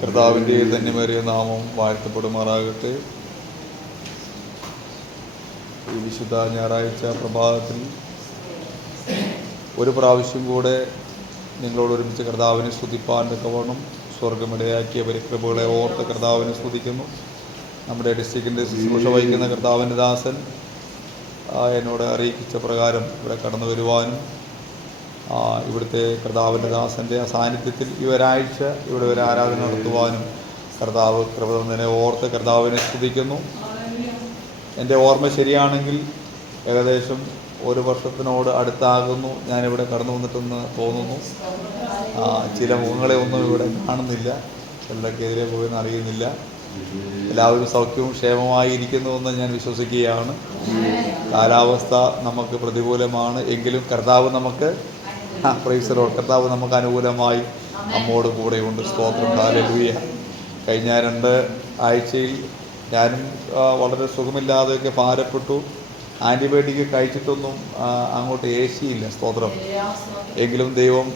കർത്താവിൻ്റെ ധന്യമേറിയ നാമം വാഴ്ത്തപ്പെടുമാറാകട്ടെ. ഈ വിശുദ്ധ ഞായറാഴ്ച പ്രഭാതത്തിൽ ഒരു പ്രാവശ്യം കൂടെ നിങ്ങളോട് ഒരുമിച്ച് കർത്താവിനെ സ്തുതിപ്പാൻ തക്കവണ്ണം സ്വർഗമിടയാക്കിയ പരികൃപകളെ ഓർത്ത് കർത്താവിനെ സ്തുതിക്കുന്നു. നമ്മുടെ ഡിസ്ട്രിക്റ്റിൻ്റെ ശുശ്രൂഷ വഹിക്കുന്ന കർത്താവിൻ്റെ ദാസൻ എന്നോട് അറിയിച്ച പ്രകാരം ഇവിടെ കടന്നു വരുവാനും ഇവിടുത്തെ കർത്താവിൻ്റെ ദാസൻ്റെ സാന്നിധ്യത്തിൽ ഈ ഒരാഴ്ച ഇവിടെ ഒരു ആരാധന നടത്തുവാനും കർത്താവ് കൃപ തന്നതിനെ ഓർത്ത് കർത്താവിനെ സ്തുതിക്കുന്നു. എൻ്റെ ഓർമ്മ ശരിയാണെങ്കിൽ ഏകദേശം ഒരു വർഷത്തിനോട് അടുത്താകുന്നു ഞാനിവിടെ കടന്നു വന്നിട്ടെന്ന് തോന്നുന്നു. ചില മുഖങ്ങളെ ഒന്നും ഇവിടെ കാണുന്നില്ല, ചിലർക്കെതിരെ പോയെന്ന് അറിയുന്നില്ല. എല്ലാവരും സൗഖ്യവും ക്ഷേമമായി ഇരിക്കുന്നുവെന്ന് ഞാൻ വിശ്വസിക്കുകയാണ്. കാലാവസ്ഥ നമുക്ക് പ്രതികൂലമാണ് എങ്കിലും കർത്താവ് നമുക്ക് കർത്താവ് നമുക്ക് അനുകൂലമായി നമ്മോട് കൂടെയുണ്ട്. സ്തോത്രം, ഹല്ലേലൂയ. കഴിഞ്ഞ 2 ആഴ്ചയിൽ ഞാനും വളരെ സുഖമില്ലാതെയൊക്കെ ഭാരപ്പെട്ടു. ആൻറ്റിബയോട്ടിക് കഴിച്ചിട്ടൊന്നും അങ്ങോട്ട് ഏശിയില്ല. സ്തോത്രം. എങ്കിലും ദൈവം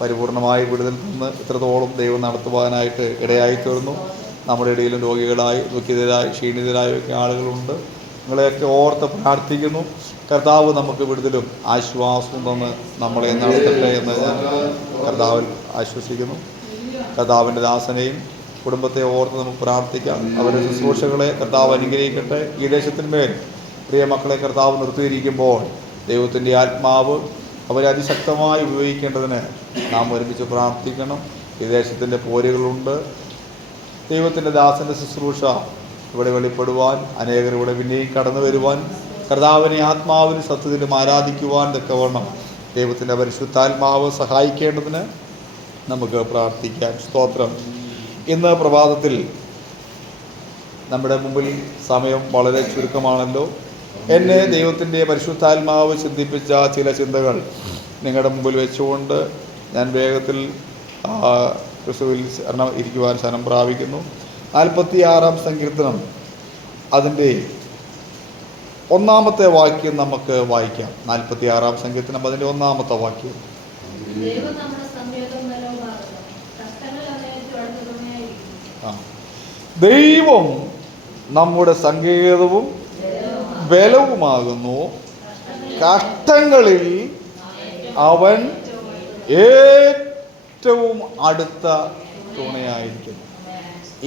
പരിപൂർണമായി വിടുതൽ നിന്ന് ഇത്രത്തോളം ദൈവം നടത്തുവാനായിട്ട് ഇടയായിത്തീർന്നു. നമ്മുടെ ഇടയിലും രോഗികളായി, ദുഃഖിതരായി, ക്ഷീണിതരായൊക്കെ ആളുകളുണ്ട്. നിങ്ങളെയൊക്കെ ഓർത്ത് പ്രാർത്ഥിക്കുന്നു. കർത്താവ് നമുക്ക് വിടുതലും ആശ്വാസവും തന്ന് നമ്മളെ നടത്തട്ടെ എന്ന് ഞാൻ കർത്താവിൽ ആശ്വസിക്കുന്നു. കർത്താവിൻ്റെ ദാസനെയും കുടുംബത്തെ ഓർത്ത് നമുക്ക് പ്രാർത്ഥിക്കാം. അവരുടെ ശുശ്രൂഷകളെ കർത്താവ് അനുഗ്രഹിക്കട്ടെ. ഈ ദേശത്തിന്മേൽ പ്രിയ മക്കളെ കർത്താവ് നിർത്തിയിരിക്കുമ്പോൾ ദൈവത്തിൻ്റെ ആത്മാവ് അവരെ അതിശക്തമായി ഉപയോഗിക്കേണ്ടതിന് നാം ഒരുമിച്ച് പ്രാർത്ഥിക്കണം. ഈ ദേശത്തിൻ്റെ പോരുകളുണ്ട്. ദൈവത്തിൻ്റെ ദാസൻ്റെ ശുശ്രൂഷ ഇവിടെ വെളിപ്പെടുവാൻ, അനേകർ ഇവിടെ പിന്നെയും കടന്നു വരുവാൻ, കർത്താവിനെ ആത്മാവിന് സത്യത്തിലും ആരാധിക്കുവാൻ തക്കവണ്ണം ദൈവത്തിൻ്റെ പരിശുദ്ധാത്മാവ് സഹായിക്കേണ്ടതിന് നമുക്ക് പ്രാർത്ഥിക്കാം. സ്തോത്രം. ഇന്ന് പ്രഭാതത്തിൽ നമ്മുടെ മുമ്പിൽ സമയം വളരെ ചുരുക്കമാണല്ലോ. എന്നെ ദൈവത്തിൻ്റെ പരിശുദ്ധാത്മാവ് ചിന്തിപ്പിച്ച ചില ചിന്തകൾ നിങ്ങളുടെ മുമ്പിൽ വെച്ചുകൊണ്ട് ഞാൻ വേഗത്തിൽ ക്രിസ്തുവിൽ ഇരിക്കുവാൻ ശരണം പ്രാപിക്കുന്നു. 46-ാം സങ്കീർത്തനം അതിൻ്റെ 1-ാമത്തെ വാക്യം നമുക്ക് വായിക്കാം. 46-ാം സങ്കീർത്തനം അതിൻ്റെ 1-ാമത്തെ വാക്യം. ദൈവം നമ്മുടെ സങ്കേതവും ബലവുമാകുന്നു, കഷ്ടങ്ങളിൽ അവൻ ഏറ്റവും അടുത്ത തുണയായിരിക്കുന്നു.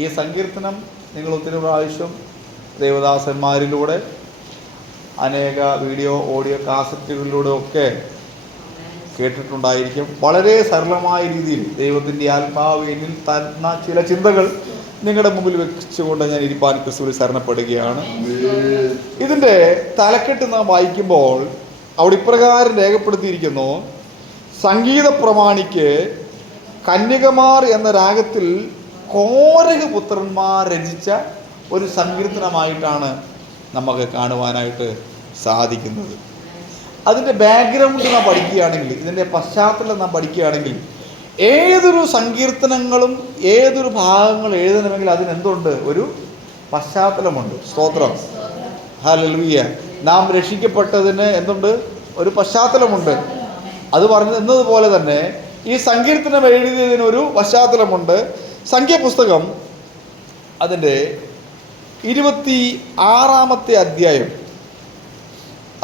ഈ സങ്കീർത്തനം നിങ്ങൾ ഒത്തിരി പ്രാവശ്യം ദേവദാസന്മാരിലൂടെ, അനേക വീഡിയോ ഓഡിയോ കാസറ്റുകളിലൂടെ ഒക്കെ കേട്ടിട്ടുണ്ടായിരിക്കും. വളരെ സരളമായ രീതിയിൽ ദൈവത്തിൻ്റെ ആത്മാവ് എന്നിൽ തന്ന ചില ചിന്തകൾ നിങ്ങളുടെ മുമ്പിൽ വെച്ചുകൊണ്ട് ഞാൻ ഇരിപ്പാൻ ക്രിസ്തുവിൽ ശരണപ്പെടുകയാണ്. ഇതിൻ്റെ തലക്കെട്ട് നാം വായിക്കുമ്പോൾ അവിടെ ഇപ്രകാരം രേഖപ്പെടുത്തിയിരിക്കുന്നു: സംഗീത പ്രമാണിക്ക് കന്യകമാർ എന്ന രാഗത്തിൽ കോരഹ് പുത്രന്മാർ രചിച്ച ഒരു സങ്കീർത്തനമായിട്ടാണ് നമുക്ക് കാണുവാനായിട്ട് സാധിക്കുന്നത്. അതിൻ്റെ ബാക്ക്ഗ്രൗണ്ട് നാം പഠിക്കുകയാണെങ്കിൽ, ഇതിൻ്റെ പശ്ചാത്തലം നാം പഠിക്കുകയാണെങ്കിൽ, ഏതൊരു സങ്കീർത്തനങ്ങളും ഏതൊരു ഭാഗങ്ങൾ എഴുതണമെങ്കിൽ അതിനെന്തുണ്ട്? ഒരു പശ്ചാത്തലമുണ്ട്. സ്തോത്രം, ഹല്ലേലൂയ. നാം രക്ഷിക്കപ്പെട്ടതിന് എന്തുണ്ട്? ഒരു പശ്ചാത്തലമുണ്ട്. അത് എന്നതുപോലെ തന്നെ ഈ സങ്കീർത്തനം എഴുതിയതിനൊരു പശ്ചാത്തലമുണ്ട്. സംഖ്യാപുസ്തകം അതിൻ്റെ 26-ാമത്തെ അധ്യായം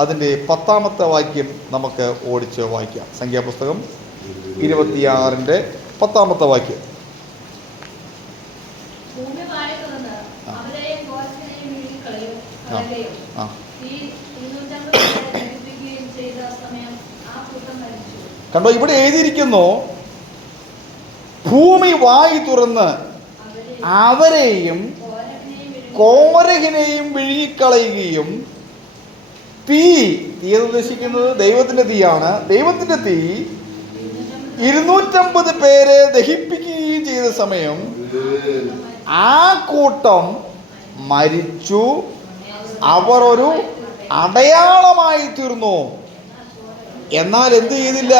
അതിൻ്റെ 10-ാമത്തെ വാക്യം നമുക്ക് ഓടിച്ച് വായിക്കാം. സംഖ്യാപുസ്തകം 26-ന്റെ 10-ാമത്തെ വാക്യം. കണ്ടോ, ഇവിടെ എഴുതിയിരിക്കുന്നു, ഭൂമി വായി തുറന്ന് അവരെയും കോരഹിനെയും വിഴുങ്ങിക്കളയുകയും തീ ഉദ്ദേശിക്കുന്നത് ദൈവത്തിൻ്റെ തീയാണ്. ദൈവത്തിൻ്റെ തീ 250 പേരെ ദഹിപ്പിക്കുകയും ചെയ്ത സമയം ആ കൂട്ടം മരിച്ചു. അവർ ഒരു അടയാളമായി തീർന്നു. എന്നാൽ എന്ത് ചെയ്തില്ല?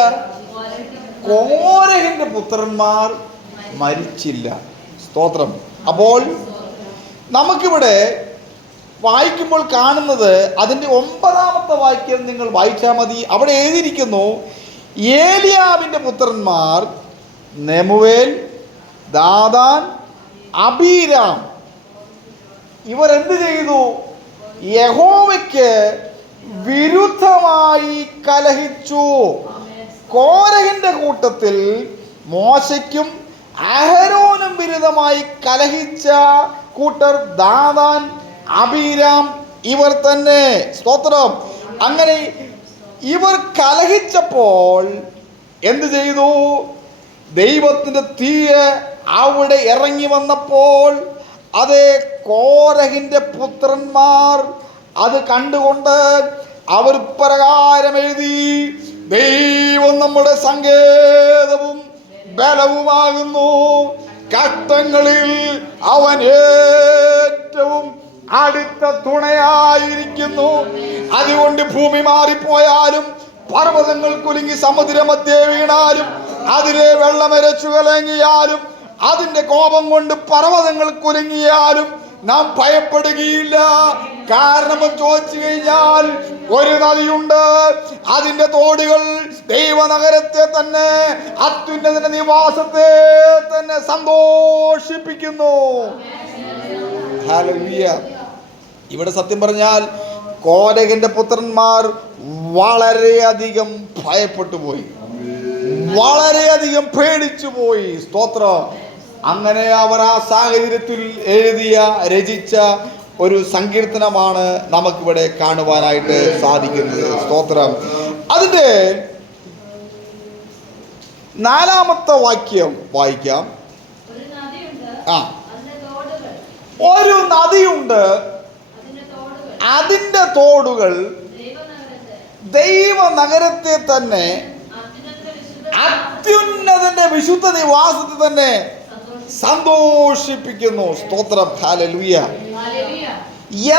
കോരഹിന്റെ പുത്രന്മാർ മരിച്ചില്ല. സ്തോത്രം. അപ്പോൾ നമുക്കിവിടെ വായിക്കുമ്പോൾ കാണുന്നത് അതിൻ്റെ 9-ാമത്തെ വാക്യം നിങ്ങൾ വായിച്ചാൽ മതി. അവിടെ എഴുതിയിരിക്കുന്നു, ഏലിയാവിൻ്റെ പുത്രന്മാർ നെമുവേൽ, ദാദാൻ, അബീരാം ഇവർ എന്ത് ചെയ്തു? യഹോവയ്ക്ക് വിരുദ്ധമായി കലഹിച്ചു. കോരഹിന്റെ കൂട്ടത്തിൽ മോശയ്ക്കും അഹരോനും വിരുദ്ധമായി കലഹിച്ച കൂട്ടർ ദാഥാൻ, അബീരാം ഇവർ തന്നെ. സ്തോത്രം. അങ്ങനെ ഇവർ കലഹിച്ചപ്പോൾ എന്ത് ചെയ്തു? ദൈവത്തിൻ്റെ തീ അവിടെ ഇറങ്ങി വന്നപ്പോൾ അത് കോരഹിന്റെ പുത്രന്മാർ അത് കണ്ടുകൊണ്ട് അവർ പ്രകാരം എഴുതി, ദൈവം നമ്മുടെ സങ്കേതവും ബലവുമാകുന്നു, കഷ്ടങ്ങളിൽ അവൻ ഏറ്റവും അടുത്ത തുണയായിരിക്കുന്നു. അതുകൊണ്ട് ഭൂമി മാറിപ്പോയാലും പർവ്വതങ്ങൾ കുലുങ്ങി സമുദ്രമധ്യേ വീണാലും അതിലെ വെള്ളമരച്ചു കലങ്ങിയാലും അതിന്റെ കോപം കൊണ്ട് പർവ്വതങ്ങൾ കുലുങ്ങിയാലും നാം ഭയപ്പെടുകയില്ല. കാരണം ചോദിച്ചു കഴിഞ്ഞാൽ ഒരു നദിയുണ്ട്, അതിന്റെ തോടുകൾ ദൈവനഗരത്തെ തന്നെ, അത്യുന്നതന്റെ നിവാസത്തെ തന്നെ സന്തോഷിപ്പിക്കുന്നു. ഹല്ലേലൂയ. ഇവിടെ സത്യം പറഞ്ഞാൽ കോരഹിന്റെ പുത്രന്മാർ വളരെയധികം ഭയപ്പെട്ടു പോയി, വളരെയധികം പേടിച്ചു പോയി. സ്തോത്രം. അങ്ങനെ അവർ ആ സാഹചര്യത്തിൽ രചിച്ച ഒരു സങ്കീർത്തനമാണ് നമുക്കിവിടെ കാണുവാനായിട്ട് സാധിക്കുന്നത്. സ്തോത്രം. അതിൻ്റെ 4-ാമത്തെ വാക്യം വായിക്കാം. ഒരു നദിയുണ്ട്, അതിൻ്റെ തോടുകൾ ദൈവനഗരത്തെ തന്നെ, അത്യുന്നതന്റെ വിശുദ്ധ നിവാസത്തെ തന്നെ സന്തോഷിപ്പിക്കുന്നു. സ്തോത്രം. ഹല്ലേലൂയ.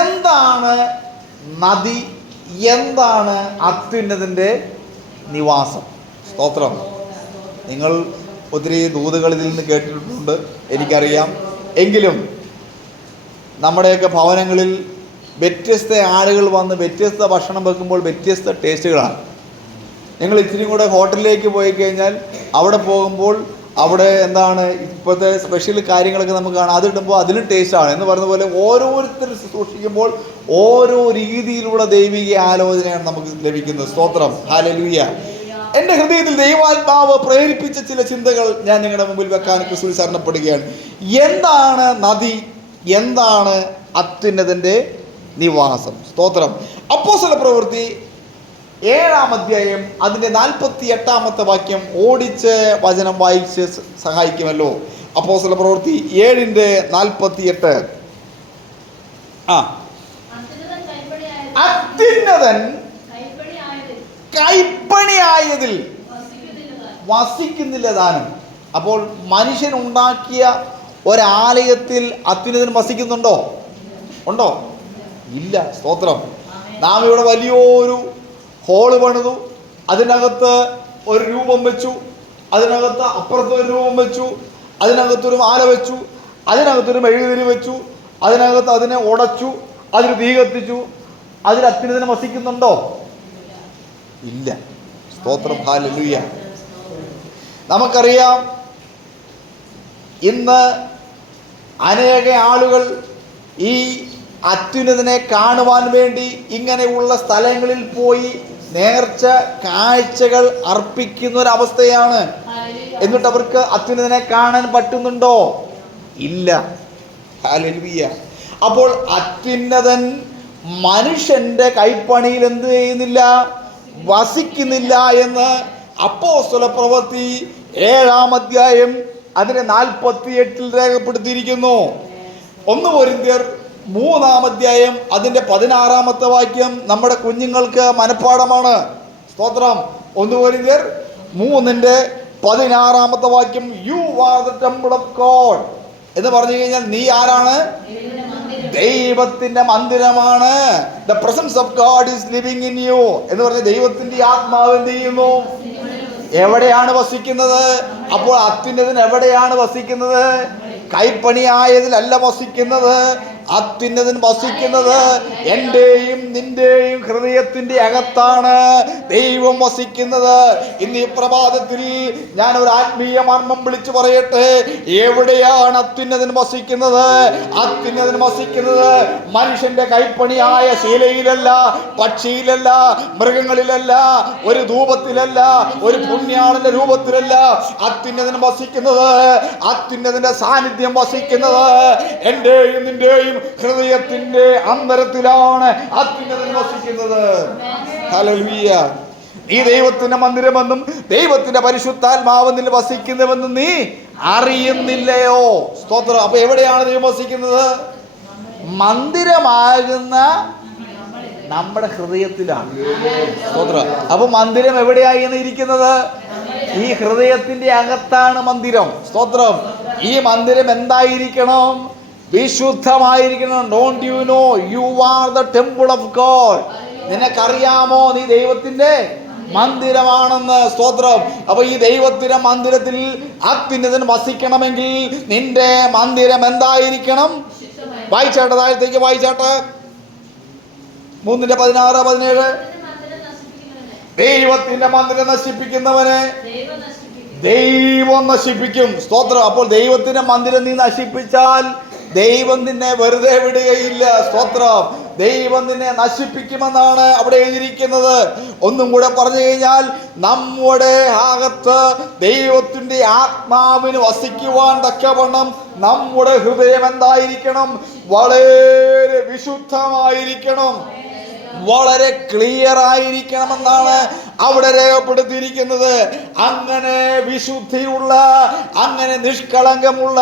എന്താണ് നദി? എന്താണ് അത്യുന്നതന്റെ നിവാസം? സ്തോത്രം. നിങ്ങൾ ഒത്തിരി ദൂതുകൾ ഇതിൽ നിന്ന് കേട്ടിട്ടുണ്ട്, എനിക്കറിയാം. എങ്കിലും നമ്മുടെയൊക്കെ ഭവനങ്ങളിൽ വ്യത്യസ്ത ആളുകൾ വന്ന് വ്യത്യസ്ത ഭക്ഷണം വെക്കുമ്പോൾ വ്യത്യസ്ത ടേസ്റ്റുകളാണ്. നിങ്ങൾ ഇത്തിരി കൂടെ ഹോട്ടലിലേക്ക് പോയി കഴിഞ്ഞാൽ അവിടെ പോകുമ്പോൾ അവിടെ എന്താണ് ഇപ്പോഴത്തെ സ്പെഷ്യൽ കാര്യങ്ങളൊക്കെ നമുക്ക് കാണാം. അതിടുമ്പോൾ അതിലും ടേസ്റ്റാണ് എന്ന് പറയുന്ന പോലെ ഓരോരുത്തർ സൂക്ഷിക്കുമ്പോൾ ഓരോ രീതിയിലുള്ള ദൈവിക ആലോചനയാണ് നമുക്ക് ലഭിക്കുന്നത്. സ്തോത്രം. ഹല്ലേലൂയ. എൻ്റെ ഹൃദയത്തിൽ ദൈവാത്മാവ് പ്രേരിപ്പിച്ച ചില ചിന്തകൾ ഞാൻ നിങ്ങളുടെ മുമ്പിൽ വെക്കാൻ ക്രിസ്തു ശരണപ്പെടുകയാണ്. എന്താണ് നദി? എന്താണ് അത്യുന്നതന്റെ നിവാസം? സ്തോത്രം. അപ്പോസ്തല പ്രവൃത്തി 7-ാം അധ്യായം അതിൻ്റെ 48-ാമത്തെ വാക്യം ഓടിച്ച് വചനം വായിച്ച് സഹായിക്കുമല്ലോ. അപ്പോസ്തല പ്രവൃത്തി 7:48. അത്യുന്നതൻ കൈപ്പണിയായതിൽ വസിക്കുന്നില്ല താനും. അപ്പോൾ മനുഷ്യൻ ഉണ്ടാക്കിയ ഒരാലയത്തിൽ അത്യുന്നതൻ വസിക്കുന്നുണ്ടോ? ഉണ്ടോ? ഇല്ല. സ്തോത്രം. നാം ഇവിടെ വലിയൊരു ഹോള് പണിതു, അതിനകത്ത് ഒരു രൂപം വെച്ചു, അതിനകത്ത് അപ്പുറത്ത് ഒരു രൂപം വെച്ചു, അതിനകത്തൊരു മാല വെച്ചു, അതിനകത്തൊരു മെഴുകുതിരി വെച്ചു, അതിനകത്ത് അതിനെ ഉടച്ചു, അതിന് തീ കത്തിച്ചു. അതിൽ അത്യുന്നതൻ വസിക്കുന്നുണ്ടോ? ഇല്ല. സ്തോത്രം. ഹല്ലേലൂയ. നമുക്കറിയാം, ഇന്ന് അനേക ആളുകൾ ഈ അത്യുന്നതനെ കാണുവാൻ വേണ്ടി ഇങ്ങനെയുള്ള സ്ഥലങ്ങളിൽ പോയി നേർച്ച കാഴ്ചകൾ അർപ്പിക്കുന്ന ഒരവസ്ഥയാണ്. എന്നിട്ട് അവർക്ക് അത്യുന്നതനെ കാണാൻ പറ്റുന്നുണ്ടോ? ഇല്ല. ഹല്ലേലൂയ. അപ്പോൾ അത്യുന്നതൻ മനുഷ്യന്റെ കൈപ്പണിയിൽ എന്ത് ചെയ്യുന്നില്ല? വസിക്കുന്നില്ല എന്ന് അപ്പോസ്തല പ്രവൃത്തി 7-ാം അധ്യായം അതിന്റെ 48-ൽ രേഖപ്പെടുത്തിയിരിക്കുന്നു. 1 കൊരിന്ത്യർ 3-ാം അധ്യായം അതിന്റെ 16-ാമത്തെ വാക്യം നമ്മുടെ കുഞ്ഞുങ്ങൾക്ക് മനഃപ്പാഠമാണ്. സ്തോത്രം. 1 കൊരിന്ത്യർ 3:16 വാക്യം, you are the temple of God എന്ന് പറഞ്ഞു കഴിഞ്ഞാൽ നീ ആരാണ്? ദൈവത്തിന്റെ മന്ദിരമാണ്. The presence of God is living in you എന്ന് പറഞ്ഞ ദൈവത്തിന്റെ ആത്മാവ് എന്ത് ചെയ്യുന്നു? എവിടെയാണ് വസിക്കുന്നത്? അപ്പോൾ അത്യുന്നതൻ എവിടെയാണ് വസിക്കുന്നത്? കൈപ്പണിയായതിലല്ല വസിക്കുന്നത്, അത്യുന്നതൻ വസിക്കുന്നത് എൻ്റെയും നിന്റെയും ഹൃദയത്തിൻ്റെ അകത്താണ് ദൈവം വസിക്കുന്നത്. ഇന്ന് ഈ പ്രഭാതത്തിൽ ഞാൻ ഒരു ആത്മീയ മർമ്മം വിളിച്ചു പറയട്ടെ. എവിടെയാണ് അത്യുന്നതൻ വസിക്കുന്നത്? അത്യുന്നതൻ വസിക്കുന്നത് മനുഷ്യന്റെ കൈപ്പണിയായ ശീലയിലല്ല, പക്ഷിയിലല്ല, മൃഗങ്ങളിലല്ല, ഒരു ധൂപത്തിലല്ല, ഒരു പുണ്യാളന്റെ രൂപത്തിലല്ല. അത്യുന്നതൻ വസിക്കുന്നത്, അത്യുന്നതന്റെ സാന്നിധ്യം വസിക്കുന്നത് എന്റെയും നിന്റെയും ഹൃദയത്തിന്റെ അന്തരത്തിലാണ് അത്യുന്നതൻ വസിക്കുന്നത്. ഹല്ലേലൂയ. നീ ദൈവത്തിന്റെ മന്ദിരമെന്നും ദൈവത്തിന്റെ പരിശുദ്ധാത്മാവ് നിന്നിൽ വസിക്കുന്നുവെന്നും നീ അറിയുന്നില്ലയോ? സ്തോത്രം. അപ്പൊ എവിടെയാണ് ദൈവം വസിക്കുന്നത്? മന്ദിരമാകുന്ന നമ്മുടെ ഹൃദയത്തിലാണ്. സ്തോത്രം. അപ്പൊ മന്ദിരം എവിടെയായി ഇരിക്കുന്നത്? ഈ ഹൃദയത്തിന്റെ അകത്താണ് മന്ദിരം. സ്തോത്രം. ഈ മന്ദിരം എന്തായിരിക്കണം? വിശുദ്ധമായിരിക്കണം. Don't you know you are the temple of God? നിനക്കറിയാമോ നീ ദൈവത്തിന്റെ മന്ദിരമാണെന്ന്? സ്തോത്രം. അപ്പൊ ഈ ദൈവത്തിന്റെ മന്ദിരത്തിൽ അത്യുന്നതൻ വസിക്കണമെങ്കിൽ നിന്റെ മന്ദിരം എന്തായിരിക്കണം? വായിച്ചാട്ടെ, താഴത്തേക്ക് വായിച്ചാട്ടെ. 3:16-17. ദൈവത്തിന്റെ മന്ദിരം നശിപ്പിക്കുന്നവനെ ദൈവം നശിപ്പിക്കും. സ്തോത്രം. അപ്പോൾ ദൈവത്തിന്റെ മന്ദിരം നീ നശിപ്പിച്ചാൽ ദൈവം നിന്നെ വെറുതെ വിടുകയില്ല. സ്തോത്രം. ദൈവം നിന്നെ നശിപ്പിക്കുമെന്നാണ് അവിടെ എഴുതിയിരിക്കുന്നത്. ഒന്നും കൂടെ പറഞ്ഞു കഴിഞ്ഞാൽ, നമ്മുടെ അകത്ത് ദൈവത്തിന്റെ ആത്മാവിന് വസിക്കുവാൻ തക്കവണ്ണം നമ്മുടെ ഹൃദയം എന്തായിരിക്കണം? വളരെ വിശുദ്ധമായിരിക്കണം, വളരെ ക്ലിയർ ആയിരിക്കണമെന്നാണ് അവിടെ രേഖപ്പെടുത്തിയിരിക്കുന്നത്. അങ്ങനെ വിശുദ്ധിയുള്ള, അങ്ങനെ നിഷ്കളങ്കമുള്ള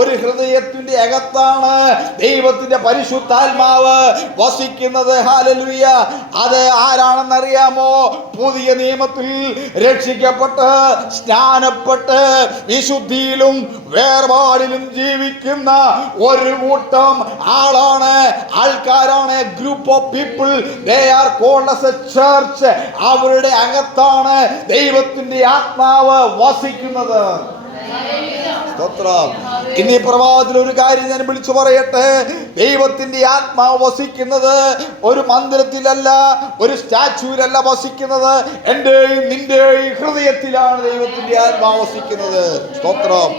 ഒരു ഹൃദയത്തിന്റെ അകത്താണ് ദൈവത്തിന്റെ പരിശുദ്ധാത്മാവ് വസിക്കുന്നത്. ഹല്ലേലൂയ. അത് ആരാണെന്നറിയാമോ? പുതിയ നിയമത്തിൽ രക്ഷിക്കപ്പെട്ട് സ്നാനപ്പെട്ട് വിശുദ്ധിയിലും വേർപാടിലും ജീവിക്കുന്ന ഒരു കൂട്ടം ആൾക്കാരാണ്. Group of people. They are called as a church. അവരുടെ അകത്താണ് ദൈവത്തിന്റെ ആത്മാവ് വസിക്കുന്നത്. സ്തോത്രം. ഇന്ന് ഈ പ്രഭാതത്തിൽ ഒരു കാര്യം ഞാൻ വിളിച്ചു പറയട്ടെ. ദൈവത്തിന്റെ ആത്മാവ് വസിക്കുന്നത് ഒരു മന്ദിരത്തിലല്ല, ഒരു സ്റ്റാച്യൂവിലല്ല വസിക്കുന്നത്. എന്റെയും നിന്റെയും ഹൃദയത്തിലാണ് ദൈവത്തിന്റെ ആത്മാവ് വസിക്കുന്നത്. സ്തോത്രം.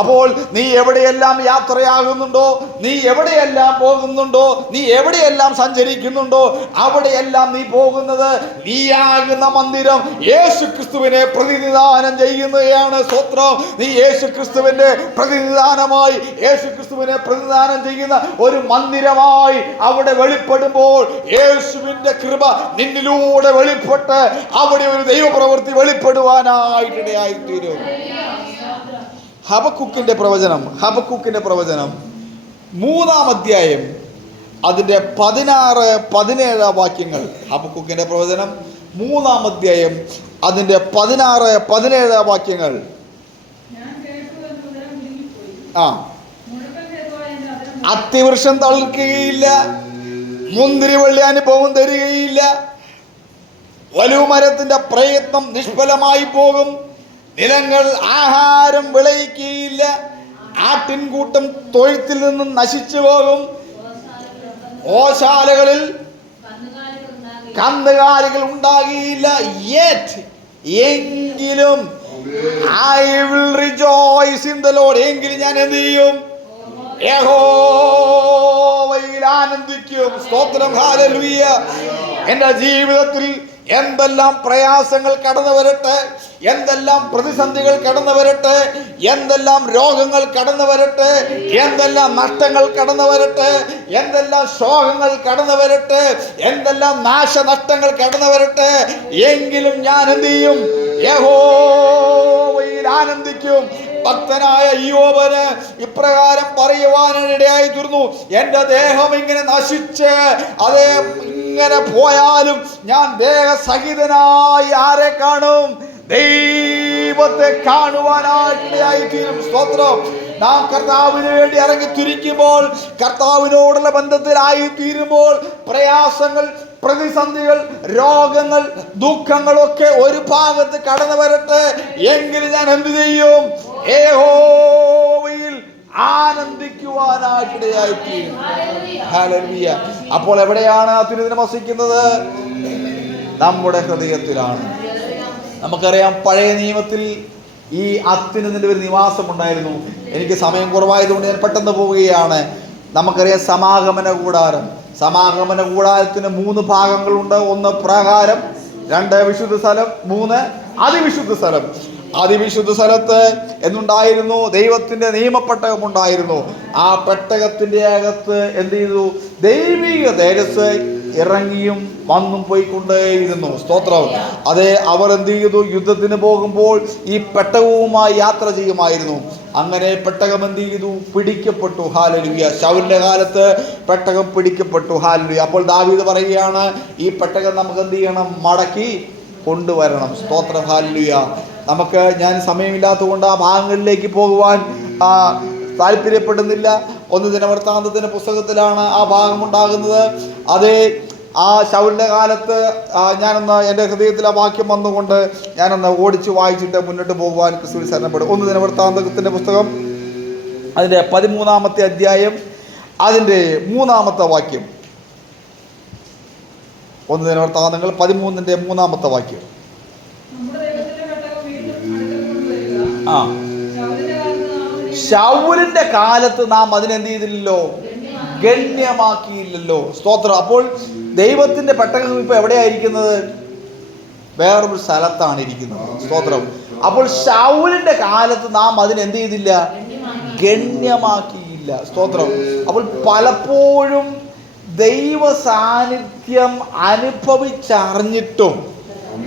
അപ്പോൾ നീ എവിടെയെല്ലാം യാത്രയാകുന്നുണ്ടോ, നീ എവിടെയെല്ലാം പോകുന്നുണ്ടോ, നീ എവിടെയെല്ലാം സഞ്ചരിക്കുന്നുണ്ടോ, അവിടെയെല്ലാം നീ പോകുന്നത് നീയാകുന്ന മന്ദിരം യേശുക്രിസ്തുവിനെ പ്രതിനിധാനം ചെയ്യുന്നതാണ്. സ്തോത്രം. നീ യേശുക്രിസ്തുവിന്റെ പ്രതിനിധാനമായി, യേശുക്രിസ്തുവിനെ പ്രതിനിധാനം ചെയ്യുന്ന ഒരു മന്ദിരമായി അവിടെ വെളിപ്പെടുമ്പോൾ യേശുവിന്റെ കൃപ നിന്നിലൂടെ വെളിപ്പെട്ട് അവിടെ ഒരു ദൈവപ്രവൃത്തി വെളിപ്പെടുവാനായിട്ടിടയായിത്തീരും. ഹബക്കൂക്കിന്റെ പ്രവചനം 3-ാം അധ്യായം അതിന്റെ 16-17 വാക്യങ്ങൾ. ഹബക്കൂക്കിന്റെ പ്രവചനം 3-ാം അധ്യായം അതിന്റെ 16-17 വാക്യങ്ങൾ. അത്തിവൃക്ഷം തളിർക്കുകയില്ല, മുന്തിരിവള്ളി അനുഭവം തരികയില്ല, വലുമരത്തിന്റെ പ്രയത്നം നിഷ്ഫലമായി പോകും, നിലങ്ങൾ ആഹാരം വിളയിക്കുകയില്ല, ആട്ടിൻകൂട്ടം തൊഴുത്തിൽ നിന്നും നശിച്ചു പോകും, ഓശാലകളിൽ കന്നുകാലികൾ ഉണ്ടാകുകയില്ല. എങ്കിലും I will rejoice in the Lord. എങ്കിലും ഞാൻ എന്ത് ചെയ്യും? യഹോവയിൽ ആനന്ദിക്കും. സ്തോത്രം. ഹല്ലേലൂയ. എൻ്റെ ജീവിതത്തിൽ എന്തെല്ലാം പ്രയാസങ്ങൾ കടന്നു വരട്ടെ, എന്തെല്ലാം പ്രതിസന്ധികൾ കടന്നു വരട്ടെ, എന്തെല്ലാം രോഗങ്ങൾ കടന്നു വരട്ടെ, എന്തെല്ലാം നഷ്ടങ്ങൾ കടന്നു വരട്ടെ, എന്തെല്ലാം ശോകങ്ങൾ കടന്നു വരട്ടെ, എന്തെല്ലാം നാശനഷ്ടങ്ങൾ കടന്നു വരട്ടെ, എങ്കിലും ഞാൻ എന്ത് ചെയ്യും? യഹോവയിൽ ആനന്ദിക്കും. ഭക്തനായ ഇയ്യോബന് ഇപ്രകാരം പറയുവാനിടയായി തീർന്നു, എൻ്റെ ദേഹം ഇങ്ങനെ നശിച്ച് അതേ ഇങ്ങനെ പോയാലും ഞാൻ ദേഹസഹിതനായി ആരെ കാണും? ദൈവത്തെ കാണുവാനായി തീരും. സ്തോത്രം. നാം കർത്താവിന് വേണ്ടി ഇറങ്ങി തിരിക്കുമ്പോൾ, കർത്താവിനോടുള്ള ബന്ധത്തിലായി തീരുമ്പോൾ, പ്രയാസങ്ങൾ, പ്രതിസന്ധികൾ, രോഗങ്ങൾ, ദുഃഖങ്ങളൊക്കെ ഒരു ഭാഗത്ത് കടന്നു വരട്ടെ, എങ്കിൽ ഞാൻ എന്ത് ചെയ്യും? യഹോവയിൽ ആനന്ദിക്കുവാനായിട്ടിടയായിത്തീരും. ഹല്ലേലൂയ. അപ്പോൾ എവിടെയാണ് അത്യുന്നതൻ വസിക്കുന്നത്? നമ്മുടെ ഹൃദയത്തിലാണ്. നമുക്കറിയാം, പഴയ നിയമത്തിൽ ഈ അത്യുന്നതന്റെ ഒരു നിവാസം ഉണ്ടായിരുന്നു. എനിക്ക് സമയം കുറവായതുകൊണ്ട് ഞാൻ പെട്ടെന്ന് പോവുകയാണ്. നമുക്കറിയാം, സമാഗമന കൂടാരം. സമാഗമന കൂടാരത്തിന് 3 ഭാഗങ്ങളുണ്ട്. 1 പ്രാകാരം, 2 വിശുദ്ധ സ്ഥലം, 3 അതിവിശുദ്ധ സ്ഥലം. അതിവിശുദ്ധ സ്ഥലത്ത് എന്നുണ്ടായിരുന്നു? ദൈവത്തിന്റെ നിയമപ്പെട്ടകം ഉണ്ടായിരുന്നു. ആ പെട്ടകത്തിന്റെ അകത്ത് എന്ത് ചെയ്തു? ദൈവിക തേജസ് ഇറങ്ങിയും വന്നും പോയിക്കൊണ്ടേയിരുന്നു. സ്തോത്രം. അതെ, അവർ എന്ത് ചെയ്തു? യുദ്ധത്തിന് പോകുമ്പോൾ ഈ പെട്ടകവുമായി യാത്ര ചെയ്യുമായിരുന്നു. അങ്ങനെ പെട്ടകം എന്ത് ചെയ്തു? പിടിക്കപ്പെട്ടു. ഹല്ലേലൂയ. ശൗലിന്റെ കാലത്ത് പെട്ടകം പിടിക്കപ്പെട്ടു. ഹല്ലേലൂയ. അപ്പോൾ ദാവീദ് പറയുകയാണ്, ഈ പെട്ടകം നമുക്ക് എന്ത് ചെയ്യണം? മടക്കി കൊണ്ടുവരണം. സ്തോത്രം. ഹല്ലേലൂയ. ഞാൻ സമയമില്ലാത്തതുകൊണ്ട് ആ ഭാഗങ്ങളിലേക്ക് പോകുവാൻ താല്പര്യപ്പെടുന്നില്ല. 1 ദിനവൃത്താന്തത്തിന്റെ പുസ്തകത്തിലാണ് ആ ഭാഗം ഉണ്ടാകുന്നത്. അതേ, ആ ശൗലിന്റെ കാലത്ത് ഞാനൊന്ന് എൻ്റെ ഹൃദയത്തിൽ ആ വാക്യം വന്നുകൊണ്ട് ഞാനൊന്ന് ഓടിച്ച് വായിച്ചിട്ട് മുന്നോട്ട് പോകുവാൻ ക്രിസ്തുവിൽ ശരണപ്പെടും. 1 ദിനവൃത്താന്തത്തിന്റെ പുസ്തകം അതിൻ്റെ 13-ാമത്തെ അധ്യായം അതിൻ്റെ 3-ാമത്തെ വാക്യം. 1 ദിനവൃത്താന്തങ്ങൾ 13-ന്റെ 3-ാമത്തെ വാക്യം. ശൗലിന്റെ കാലത്ത് നാം അതിനെന്ത് ചെയ്തില്ലല്ലോ? ഗണ്യമാക്കിയില്ലല്ലോ. സ്തോത്രം. അപ്പോൾ ദൈവത്തിന്റെ പെട്ടകം ഇപ്പൊ എവിടെയായിരിക്കുന്നത്? വേറൊരു സ്ഥലത്താണ് ഇരിക്കുന്നത്. സ്തോത്രം. അപ്പോൾ ശൗലിന്റെ കാലത്ത് നാം അതിനെന്ത് ചെയ്തില്ല? ഗണ്യമാക്കിയില്ല. സ്തോത്രം. അപ്പോൾ പലപ്പോഴും ദൈവ സാന്നിധ്യം അനുഭവിച്ചറിഞ്ഞിട്ടും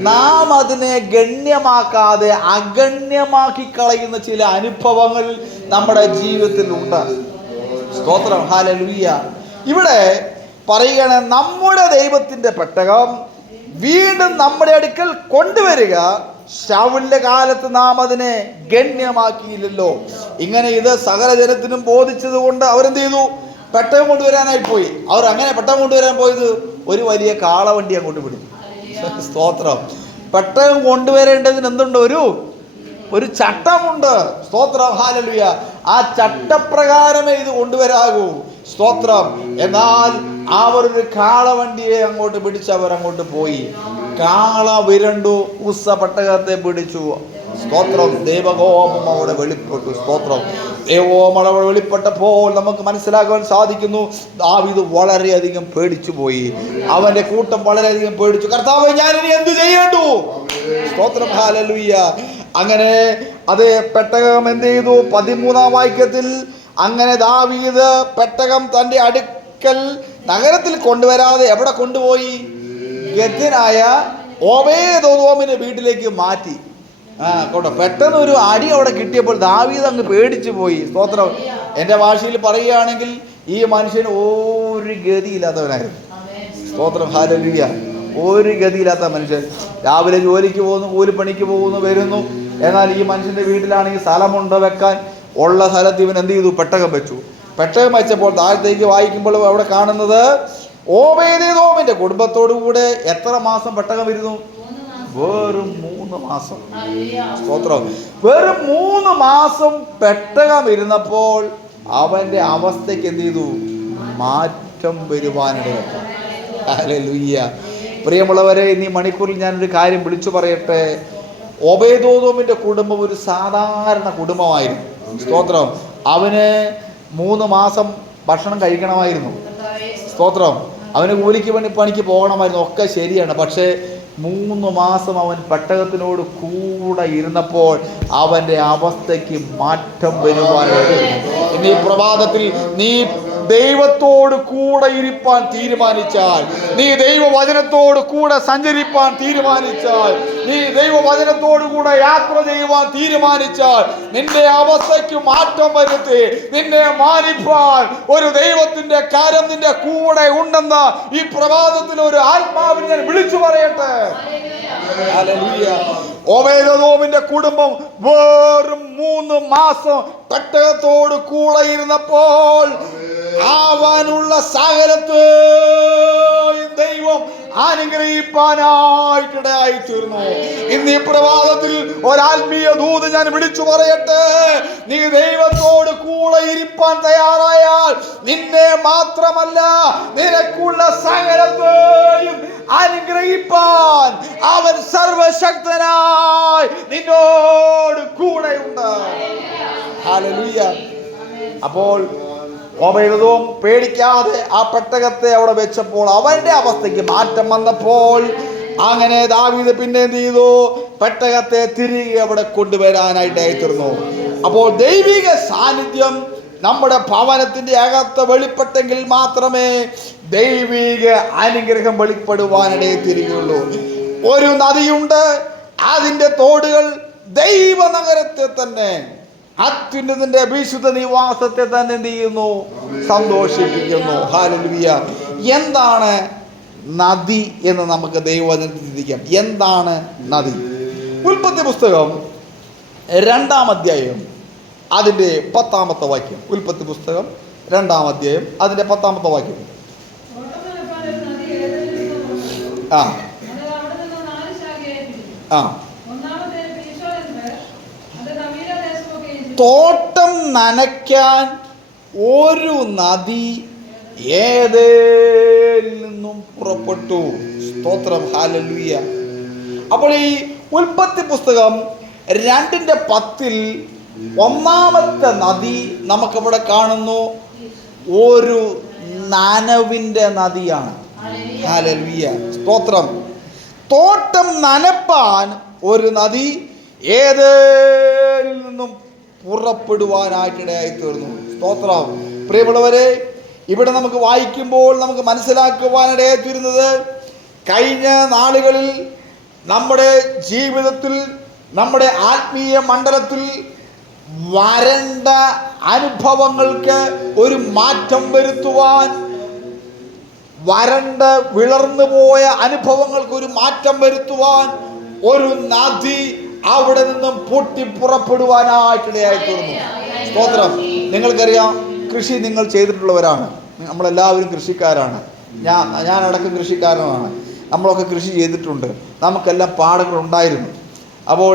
നാം അതിനെ ഗണ്യമാക്കാതെ അഗണ്യമാക്കി കളയുന്ന ചില അനുഭവങ്ങൾ നമ്മുടെ ജീവിതത്തിലുണ്ട്. സ്തോത്രം. ഹല്ലേലൂയ. ഇവിടെ പറയുകയാണ്, നമ്മുടെ ദൈവത്തിന്റെ പെട്ടകം വീണ്ടും നമ്മുടെ അടുക്കൽ കൊണ്ടുവരിക. ശൗലിന്റെ കാലത്ത് നാം അതിനെ ഗണ്യമാക്കിയില്ലല്ലോ. ഇങ്ങനെ ഇത് സകല ജനത്തിനും ബോധിച്ചത് കൊണ്ട് അവരെന്ത് ചെയ്തു? പെട്ടകം കൊണ്ടുവരാനായി പോയി. അവർ അങ്ങനെ പെട്ടകം കൊണ്ടുവരാൻ പോയത് ഒരു വലിയ കാളവണ്ടി അങ്ങോട്ട് വിടും. സ്തോത്രം. പെട്ടകം കൊണ്ടുവരേണ്ടതിന് എന്തുണ്ട്? ഒരു ചട്ടമുണ്ട്. സ്തോത്രം. ഹല്ലേലൂയ. ആ ചട്ടപ്രകാരമേ ഇത് കൊണ്ടുവരാകൂ. സ്തോത്രം. എന്നാൽ അവർ ഒരു കാളവണ്ടിയെ അങ്ങോട്ട് പിടിച്ച് അവർ അങ്ങോട്ട് പോയി. കാള വിരണ്ടു, ഉസ്സ പെട്ടകത്തെ പിടിച്ചു. സ്തോത്രം. ദൈവകോപം അവിടെ വെളിപ്പെട്ടു. സ്തോത്രം. ദൈവകോപം അവിടെ വെളിപ്പെട്ടപ്പോൾ നമുക്ക് മനസ്സിലാക്കാൻ സാധിക്കുന്നു, ദാവീദ് വളരെയധികം പേടിച്ചു പോയി. അവന്റെ കൂട്ടം വളരെയധികം പേടിച്ചു. കർത്താവേ, ഞാനിനി എന്ത് ചെയ്യേണ്ടു? സ്തോത്രം. ഹല്ലേലൂയ. അങ്ങനെ അതേ പെട്ടകം എന്ത് ചെയ്തു? 13-ാം വാക്യത്തിൽ അങ്ങനെ ദാവീദ് പെട്ടകം തന്റെ അടുക്കൽ നഗരത്തിൽ കൊണ്ടുവരാതെ എവിടെ കൊണ്ടുപോയി? ഗത്യനായ ഓബേദോമിന്റെ വീട്ടിലേക്ക് മാറ്റി. പെട്ടെന്ന് ഒരു അടി അവിടെ കിട്ടിയപ്പോൾ ദാവീദ് അങ്ങ് പേടിച്ചു പോയി. സ്തോത്രം. എൻ്റെ ഭാഷയിൽ പറയുകയാണെങ്കിൽ ഈ മനുഷ്യൻ ഒരു ഗതിയില്ലാത്തവനായിരുന്നു. സ്തോത്രം. ഹല്ലേലൂയ. ഒരു ഗതിയില്ലാത്ത മനുഷ്യൻ. രാവിലെ ജോലിക്ക് പോകുന്നു, കൂലിപ്പണിക്ക് പോകുന്നു, വരുന്നു. എന്നാൽ ഈ മനുഷ്യൻ്റെ വീട്ടിലാണെങ്കിൽ സ്ഥലമുണ്ട് വെക്കാൻ. ഉള്ള സ്ഥലത്ത് ഇവൻ എന്ത് ചെയ്തു? പെട്ടകം വെച്ചു. പെട്ടകം വെച്ചപ്പോൾ താഴത്തേക്ക് വായിക്കുമ്പോൾ അവിടെ കാണുന്നത് ഓബേദോമിന്റെ കുടുംബത്തോടു കൂടെ എത്ര മാസം പെട്ടകം ഇരുന്നു? വെറും 3 മാസം. സ്തോത്രം. വെറും 3 മാസം പെട്ടകം ഇരുന്നപ്പോൾ അവന്റെ അവസ്ഥയ്ക്ക് എന്ത് ചെയ്തു? മാറ്റം വരുവാനിടയായി. ഹല്ലേലൂയ. പ്രിയമുള്ളവരെ, ഇന്നീ മണിക്കൂറിൽ ഞാനൊരു കാര്യം വിളിച്ചു പറയട്ടെ. ഓബേദോമിന്റെ കുടുംബം ഒരു സാധാരണ കുടുംബമായിരുന്നു. സ്തോത്രം. അവന് 3 മാസം ഭക്ഷണം കഴിക്കണമായിരുന്നു. സ്തോത്രം. അവന് കൂലിക്ക് പണിക്ക് പോകണമായിരുന്നു. ഒക്കെ ശരിയാണ്. പക്ഷേ 3 മാസം അവൻ പെട്ടകത്തിനോട് കൂടെ ഇരുന്നപ്പോൾ അവന്റെ അവസ്ഥയ്ക്ക് മാറ്റം വരുവാനായിട്ട്. ഇന്ന് ഈ പ്രഭാതത്തിൽ നീ ദൈവത്തോട് കൂടെ ഇരിപ്പാൻ തീരുമാനിച്ചാൽ, നീ ദൈവവചനത്തോട് കൂടെ സഞ്ചരിപ്പാൻ തീരുമാനിച്ചാൽ, നീ ദൈവവചനത്തോട് കൂടെ യാത്ര ചെയ്യുവാൻ തീരുമാനിച്ചാൽ, നിന്റെ അവസ്ഥയ്ക്ക് മാറ്റം വരുത്തി നിന്നെ മാനിപ്പാൻ ഒരു ദൈവത്തിന്റെ കരം നിന്റെ കൂടെ ഉണ്ടെന്ന് ഈ പ്രഭാതത്തിൽ ഒരു ആത്മാവിനെ ഞാൻ വിളിച്ചു പറയട്ടെ. ഹല്ലേലൂയ. ഓബേദോമിന്റെ കുടുംബം വെറും 3 മാസം പെട്ടകത്തോട് കൂടെ ഇരുന്നപ്പോൾ അവനുള്ള സകലത്തെയും ദൈവം അനുഗ്രഹിപ്പാനായിട്ടിടയായി തീർന്നു. ഇന്ന് ഈ പ്രഭാതത്തിൽ ഒരാത്മീയ ദൂത് ഞാൻ വിളിച്ചു പറയട്ടെ. നീ ദൈവത്തോട് കൂടെ ഇരിപ്പാൻ തയ്യാറായാൽ നിന്നെ മാത്രമല്ല നിനക്കുള്ള സകലത്തെയും അനുഗ്രഹിപ്പാൻ അവൻ സർവശക്തനായി നിന്നോട് കൂടെയുണ്ട്. ഹല്ലേലൂയ. അപ്പോൾ ഓബേദോം പേടിക്കാതെ ആ പെട്ടകത്തെ അവിടെ വെച്ചപ്പോൾ അവന്റെ അവസ്ഥയ്ക്ക് മാറ്റം വന്നപ്പോൾ അങ്ങനെ ദാവീദ് പിന്നെ എന്ത് ചെയ്തു? പെട്ടകത്തെ തിരികെ അവിടെ കൊണ്ടുവരാനായിട്ടായി തീർന്നു. അപ്പോൾ ദൈവിക സാന്നിധ്യം നമ്മുടെ ഭവനത്തിന്റെ അകത്ത് വെളിപ്പെട്ടെങ്കിൽ മാത്രമേ ദൈവിക അനുഗ്രഹം വെളിപ്പെടുവാനിടയിൽ തിരികെയുള്ളൂ. ഒരു നദിയുണ്ട്, അതിന്റെ തോടുകൾ ദൈവനഗരത്തെ തന്നെ, അത്യുന്നതന്റെ വിശുദ്ധ നിവാസത്തെ തന്നെ എന്ത് ചെയ്യുന്നു? സന്തോഷിപ്പിക്കുന്നു. ഹല്ലേലൂയ. എന്താണ് നദി എന്ന് നമുക്ക് ദൈവവചനത്തിൽ ചിന്തിക്കാം. എന്താണ് നദി? ഉൽപ്പത്തി പുസ്തകം 2-ാം അധ്യായം അതിൻ്റെ 10-ാമത്തെ വാക്യം. ഉൽപ്പത്തി പുസ്തകം 2-ാം അധ്യായം അതിൻ്റെ 10-ാമത്തെ വാക്യം. ആ ആ തോട്ടം നനയ്ക്കാൻ ഒരു നദി ഏദേനിൽ നിന്നും പുറപ്പെട്ടു. സ്തോത്രം. ഹല്ലേലൂയ. അപ്പോൾ ഈ ഉൽപ്പത്തി പുസ്തകം 2:10 ഒന്നാമത്തെ നദി നമുക്കിവിടെ കാണുന്നു. ഒരു നനവിൻ്റെ നദിയാണ്. ഹല്ലേലൂയ. സ്തോത്രം. തോട്ടം നനപ്പാൻ ഒരു നദി ഏദേനിൽ നിന്നും പുറപ്പെടുവാനായിട്ടിടയായി തീർന്നു. സ്തോത്രം. പ്രിയമുള്ളവരെ, ഇവിടെ നമുക്ക് വായിക്കുമ്പോൾ നമുക്ക് മനസ്സിലാക്കുവാനിടയായി തീരുന്നത്, കഴിഞ്ഞ നാളുകളിൽ നമ്മുടെ ജീവിതത്തിൽ, നമ്മുടെ ആത്മീയ മണ്ഡലത്തിൽ വരണ്ട അനുഭവങ്ങൾക്ക് ഒരു മാറ്റം വരുത്തുവാൻ, വരണ്ട വിളർന്നു പോയ അനുഭവങ്ങൾക്ക് ഒരു മാറ്റം വരുത്തുവാൻ ഒരു നദി അവിടെ നിന്നും പൊട്ടി പുറപ്പെടുവാനായിട്ടിടയായി തീർന്നു. സ്തോത്രം. നിങ്ങൾക്കറിയാം, കൃഷി നിങ്ങൾ ചെയ്തിട്ടുള്ളവരാണ്. നമ്മളെല്ലാവരും കൃഷിക്കാരാണ്. ഞാനടക്കം കൃഷിക്കാരനാണ്. നമ്മളൊക്കെ കൃഷി ചെയ്തിട്ടുണ്ട്. നമുക്കെല്ലാം പാടങ്ങളുണ്ടായിരുന്നു. അപ്പോൾ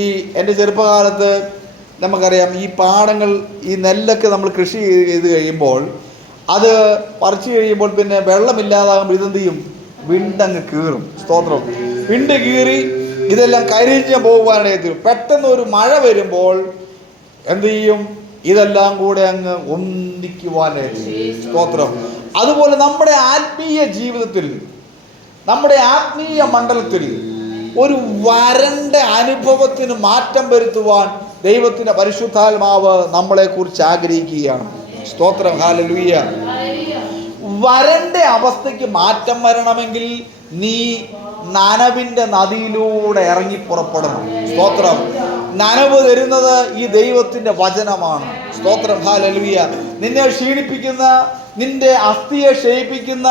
ഈ എൻ്റെ ചെറുപ്പകാലത്ത് നമുക്കറിയാം, ഈ പാടങ്ങൾ, ഈ നെല്ലൊക്കെ നമ്മൾ കൃഷി ചെയ്ത് കഴിയുമ്പോൾ, അത് പറിച്ചു കഴിയുമ്പോൾ പിന്നെ വെള്ളമില്ലാതാകുമ്പോൾ ഇതെന്ത് ചെയ്യും? വിണ്ടങ്ങ് കീറും. സ്തോത്രം. വിണ്ട് കീറി ഇതെല്ലാം കരിഞ്ഞ് പോകുവാനായിട്ട് പെട്ടെന്ന് ഒരു മഴ വരുമ്പോൾ എന്ത് ചെയ്യും? ഇതെല്ലാം കൂടെ അങ്ങ് ഒന്നിക്കുവാനായിട്ട്. സ്തോത്രം. അതുപോലെ നമ്മുടെ ആത്മീയ ജീവിതത്തിൽ, നമ്മുടെ ആത്മീയ മണ്ഡലത്തിൽ ഒരു വരണ്ട അനുഭവത്തിന് മാറ്റം വരുത്തുവാൻ ദൈവത്തിൻ്റെ പരിശുദ്ധാത്മാവ് നമ്മളെ കുറിച്ച് ആഗ്രഹിക്കുകയാണ്. സ്തോത്രം. ഹല്ലേലൂയ. വരണ്ട അവസ്ഥയ്ക്ക് മാറ്റം വരണമെങ്കിൽ നീ നനവിൻ്റെ നദിയിലൂടെ ഇറങ്ങി പുറപ്പെടണം. സ്തോത്രം. നനവ് തരുന്നത് ഈ ദൈവത്തിൻ്റെ വചനമാണ്. സ്തോത്രം. ഹല്ലേലൂയ. നിന്നെ ക്ഷീണിപ്പിക്കുന്ന, നിന്റെ അസ്ഥിയെ ക്ഷയിപ്പിക്കുന്ന,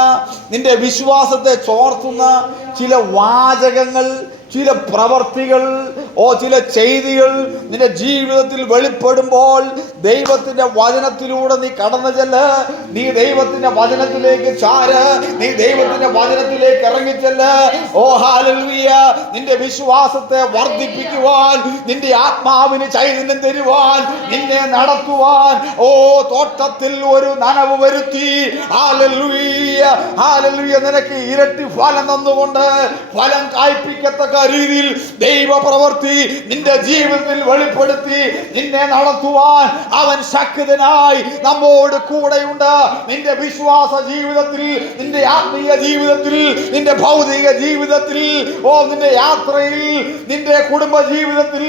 നിന്റെ വിശ്വാസത്തെ ചോർത്തുന്ന ചില വാചകങ്ങൾ, ചില പ്രവർത്തികൾ, ചില ചെയ്തികൾ നിന്റെ ജീവിതത്തിൽ വെളിപ്പെടുമ്പോൾ ദൈവത്തിന്റെ വചനത്തിലൂടെ നീ കടന്നു ചെല്ല്. നീ ദൈവത്തിന്റെ വചനത്തിലേക്ക് ചാര്. നീ ദൈവത്തിന്റെ വചനത്തിലേക്ക് ഇറങ്ങിച്ചെല്ല്. ഹല്ലേലൂയ. നിന്റെ വിശ്വാസത്തെ വർദ്ധിപ്പിക്കുവാൻ, നിന്റെ ആത്മാവിന് ചൈതന്യം തരുവാൻ, നിന്നെ നടത്തുവാൻ തോട്ടത്തിൽ ഒരു നനവ് വരുത്തി. ഹല്ലേലൂയ. ഹല്ലേലൂയ. നിനക്ക് ഇരട്ടി ഫലം തന്നുകൊണ്ട് ഫലം കായ്പിക്കത്തക്ക രീതിയിൽ ദൈവ പ്രവൃത്തി നിന്റെ ജീവിതത്തിൽ വെളിപ്പെടുത്തി നിന്നെ നടത്തുവാൻ അവൻ ശക്തനായി നമ്മോട് കൂടെയുണ്ട്. നിന്റെ വിശ്വാസ ജീവിതത്തിൽ, നിന്റെ ആത്മീയ ജീവിതത്തിൽ, നിന്റെ ഭൗതിക ജീവിതത്തിൽ, നിന്റെ യാത്രയിൽ, നിന്റെ കുടുംബ ജീവിതത്തിൽ,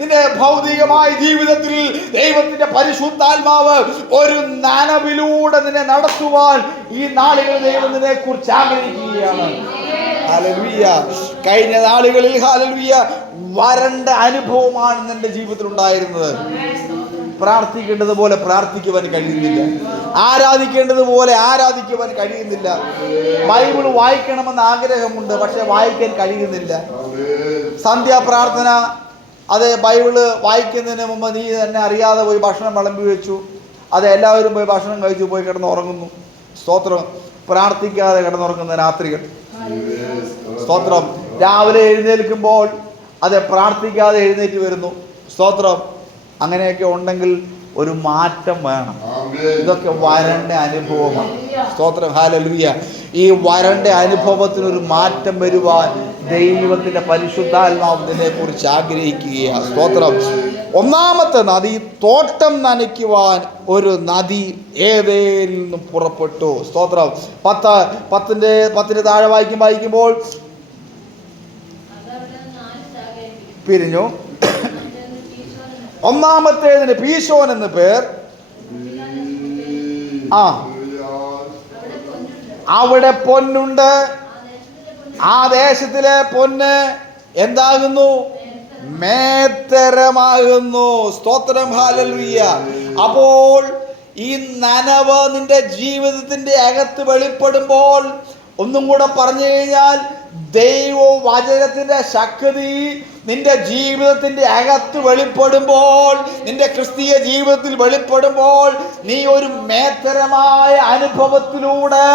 നിന്റെ ഭൗതികമായ ജീവിതത്തിൽ ദൈവത്തിന്റെ പരിശുദ്ധാത്മാവ് ഒരു നനവിലൂടെ നിന്നെ നടത്തുവാൻ ഈ നാളുകൾ ദൈവം നിന്നെ കുറിച്ച് ആഗ്രഹിക്കുകയാണ്. ഹല്ലേലൂയ. കഴിഞ്ഞ നാളുകളിൽ ഹല്ലേലൂയ വരണ്ട അനുഭവമാണ് നിന്റെ ജീവിതത്തിൽ ഉണ്ടായിരുന്നത്. പ്രാർത്ഥിക്കേണ്ടത് പോലെ പ്രാർത്ഥിക്കുവാൻ കഴിയുന്നില്ല. ആരാധിക്കേണ്ടത് പോലെ ആരാധിക്കുവാൻ കഴിയുന്നില്ല. ബൈബിൾ വായിക്കണമെന്ന് ആഗ്രഹമുണ്ട്, പക്ഷെ വായിക്കാൻ കഴിയുന്നില്ല. സന്ധ്യാപ്രാർത്ഥന, അതെ, ബൈബിള് വായിക്കുന്നതിന് മുമ്പ് നീ തന്നെ അറിയാതെ പോയി ഭക്ഷണം വിളമ്പി വെച്ചു. അത് എല്ലാവരും പോയി ഭക്ഷണം കഴിച്ചു പോയി കിടന്നുറങ്ങുന്നു. സ്തോത്രം. പ്രാർത്ഥിക്കാതെ കിടന്നുറങ്ങുന്ന രാത്രികൾ. സ്തോത്രം. രാവിലെ എഴുന്നേൽക്കുമ്പോൾ അത് പ്രാർത്ഥിക്കാതെ എഴുന്നേറ്റ് വരുന്നു. സ്തോത്രം. അങ്ങനെയൊക്കെ ഉണ്ടെങ്കിൽ ഒരു മാറ്റം വേണം. ഇതൊക്കെ വരണ്ട അനുഭവമാണ്. സ്തോത്രം. ഹല്ലേലൂയ. ഈ വരണ്ട അനുഭവത്തിനൊരു മാറ്റം വരുവാൻ ദൈവത്തിന്റെ പരിശുദ്ധാത്മാവ് ഇതിനെക്കുറിച്ച് ആഗ്രഹിക്കുകയാണ്. സ്തോത്രം. ഒന്നാമത്തെ നദി, തോട്ടം നനയ്ക്കുവാൻ ഒരു നദി ഏദേനിൽ നിന്നും പുറപ്പെട്ടു. സ്തോത്രം. 10 താഴെ വായിക്കുമ്പോൾ പിരിഞ്ഞു. ഒന്നാമത്തേതിന് പീശോൻ എന്ന് പേർ. അവിടെ പൊന്നുണ്ട്. ആ ദേശത്തിലെ പൊന്ന് എന്താകുന്നു? മേത്തരമാകുന്നു. സ്തോത്രം. ഹല്ലേലൂയ. അപ്പോൾ ഈ നനവ് നിന്റെ ജീവിതത്തിന്റെ അകത്ത് വെളിപ്പെടുമ്പോൾ, ഒന്നും കൂടെ പറഞ്ഞു കഴിഞ്ഞാൽ, ദൈവവചനത്തിന്റെ ശക്തി നിന്റെ ജീവിതത്തിന്റെ അകത്ത് വെളിപ്പെടുമ്പോൾ, നിന്റെ ക്രിസ്തീയ ജീവിതത്തിൽ വെളിപ്പെടുമ്പോൾ, നീ ഒരു മേത്തരമായ അനുഭവത്തിലൂടെ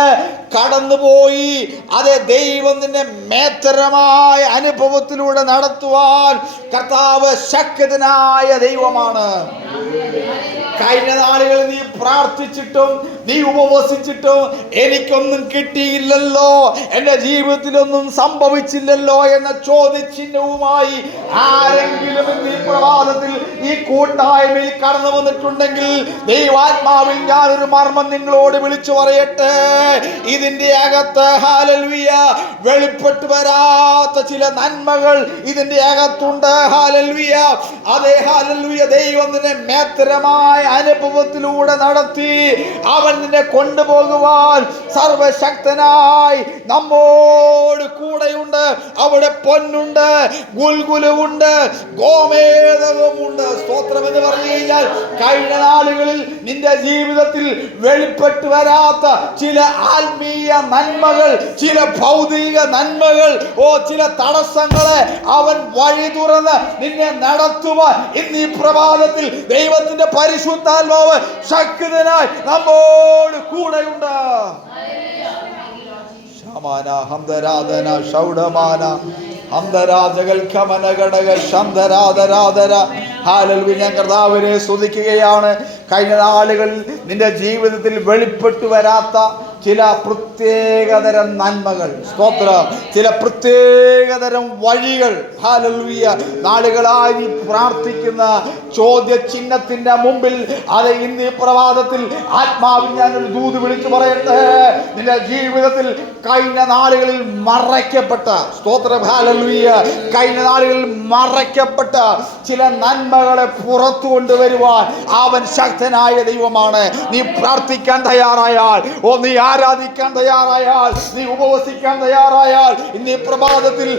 കടന്നുപോയി. അതെ, ദൈവം നിന്നെ മേത്തരമായ അനുഭവത്തിലൂടെ നടത്തുവാൻ കർത്താവ് ശക്തനായ ദൈവമാണ്. കഴിഞ്ഞ നാളുകളിൽ നീ പ്രാർത്ഥിച്ചിട്ടും നീ ഉപവസിച്ചിട്ടും എനിക്കൊന്നും കിട്ടിയില്ലല്ലോ, എൻ്റെ ജീവിതത്തിലൊന്നും സംഭവിച്ചില്ലല്ലോ എന്ന ചോദ്യചിഹ്നവുമായി ആരെങ്കിലും ഈ പ്രഭാതത്തിൽ ഈ കൂട്ടായ്മയിൽ കടന്നു വന്നിട്ടുണ്ടെങ്കിൽ, ദൈവാത്മാവിൽ ഞാനൊരു മർമ്മം നിങ്ങളോട് വിളിച്ചു പറയട്ടെ. ഇതിന്റെ അകത്ത് ഹല്ലേലൂയ വെളിപ്പെട്ടു വരാത്ത ചില നന്മകൾ ഇതിന്റെ അകത്തുണ്ട്. ഹല്ലേലൂയ. അതേ, ഹല്ലേലൂയ. ദൈവം നിന്നെ മേത്തരമായ അനുഭവത്തിലൂടെ നടത്തി അവൻ നിന്നെ കൊണ്ടുപോകുവാൻ സർവശക്തനായി നമ്മോട് കൂടെയുണ്ട്. അവിടെ പൊന്നുണ്ട്, ഗുൽഗുലുണ്ട്, ഗോമേതകമുണ്ട്. സ്തോത്രം എന്ന് പറഞ്ഞു കഴിഞ്ഞാൽ, കഴിഞ്ഞ നാളുകളിൽ നിന്റെ ജീവിതത്തിൽ വെളിപ്പെട്ടു വരാത്ത ചില ആത്മീയ നന്മകൾ, ചില ഭൗതിക നന്മകൾ, ചില തടസ്സങ്ങളെ അവൻ വഴി തുറന്ന് നിന്നെ നടത്തുവാൻ ഇന്ന് ഈ പ്രഭാതത്തിൽ ദൈവത്തിന്റെ പരിശുദ്ധാത്മാവ് ശക്തനായി നമ്മോട് കൂടെയുണ്ട്. ശമാന ഹംദരാധന ഷൗഡമാന ഹംദരാജകൽ ഖമന ഘടക ശംദരാധരാധര. ഹല്ലേലൂയ. ഞാൻ കർത്താവിനെ സ്തുതിക്കുകയാണ്. കഴിഞ്ഞ നാളുകളിൽ നിന്റെ ജീവിതത്തിൽ വെളിപ്പെട്ടു വരാത്ത ചില പ്രത്യേകതരം നന്മകൾ, സ്തോത്രം, ചില പ്രത്യേകതരം വഴികൾ, ഹല്ലേലൂയ, നാളുകളായി നീ പ്രാർത്ഥിക്കുന്ന ചോദ്യചിഹ്നത്തിന്റെ മുമ്പിൽ അത് ഇന്ന് ഈ പ്രഭാതത്തിൽ ആത്മാവിൽ ഞാനൊരു ദൂത് വിളിച്ചു പറയട്ടെ. നിന്റെ ജീവിതത്തിൽ കഴിഞ്ഞ നാളുകളിൽ മറയ്ക്കപ്പെട്ട, സ്തോത്രം, ഹല്ലേലൂയ, കഴിഞ്ഞ നാളുകളിൽ മറയ്ക്കപ്പെട്ട ചില നന്മകളെ പുറത്തു കൊണ്ടുവരുവാൻ അവൻ ശക്തനായ ദൈവമാണ്. നീ പ്രാർത്ഥിക്കാൻ തയ്യാറായാൽ, നീ ആരാധിക്കാൻ തയ്യാറായാൽ, നീ ഉപവസിക്കാൻ തയ്യാറായാൽ, ഇന്ന് ഈ പ്രഭാതത്തിൽ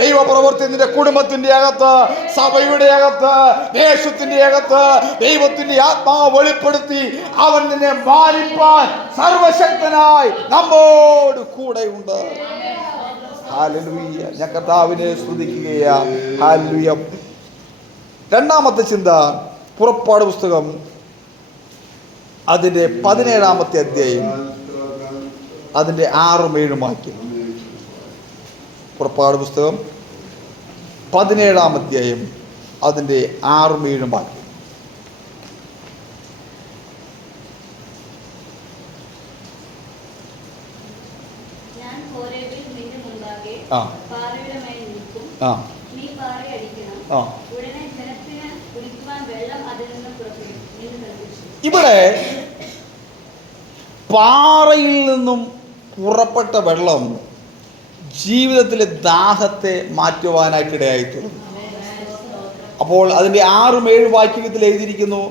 ദൈവപ്രവൃത്തി നിന്റെ കുടുംബത്തിന്റെ അകത്ത്, സഭയുടെ അകത്ത്, ദേശത്തിന്റെ അകത്ത് ദൈവത്തിന്റെ ആത്മാവ് വെളിപ്പെടുത്തി അവൻ നിന്നെ മാനിപ്പാൻ സർവശക്തനായി നമ്മോട് കൂടെയുണ്ട്. ഹല്ലേലൂയ. ഞാൻ കർത്താവിനെ സ്തുതിക്കുകയാ. ഹല്ലേലൂയ. രണ്ടാമത്തെ ചിന്ത, പുറപ്പാട് പുസ്തകം അതിൻ്റെ 17-ാമത്തെ അധ്യായം അതിൻ്റെ 6-7 വാക്യം. പുറപ്പാട് പുസ്തകം 17-ാം അധ്യായം അതിൻ്റെ 6-7 വാക്യം. ഇവിടെ പാറയിൽ നിന്നും പുറപ്പെട്ട വെള്ളം ജീവിതത്തിലെ ദാഹത്തെ മാറ്റുവാനായിട്ടിടയായിത്തീർന്നു. അപ്പോൾ അതിൻ്റെ 6-7 വാക്യത്തിൽ എഴുതിയിരിക്കുന്നു,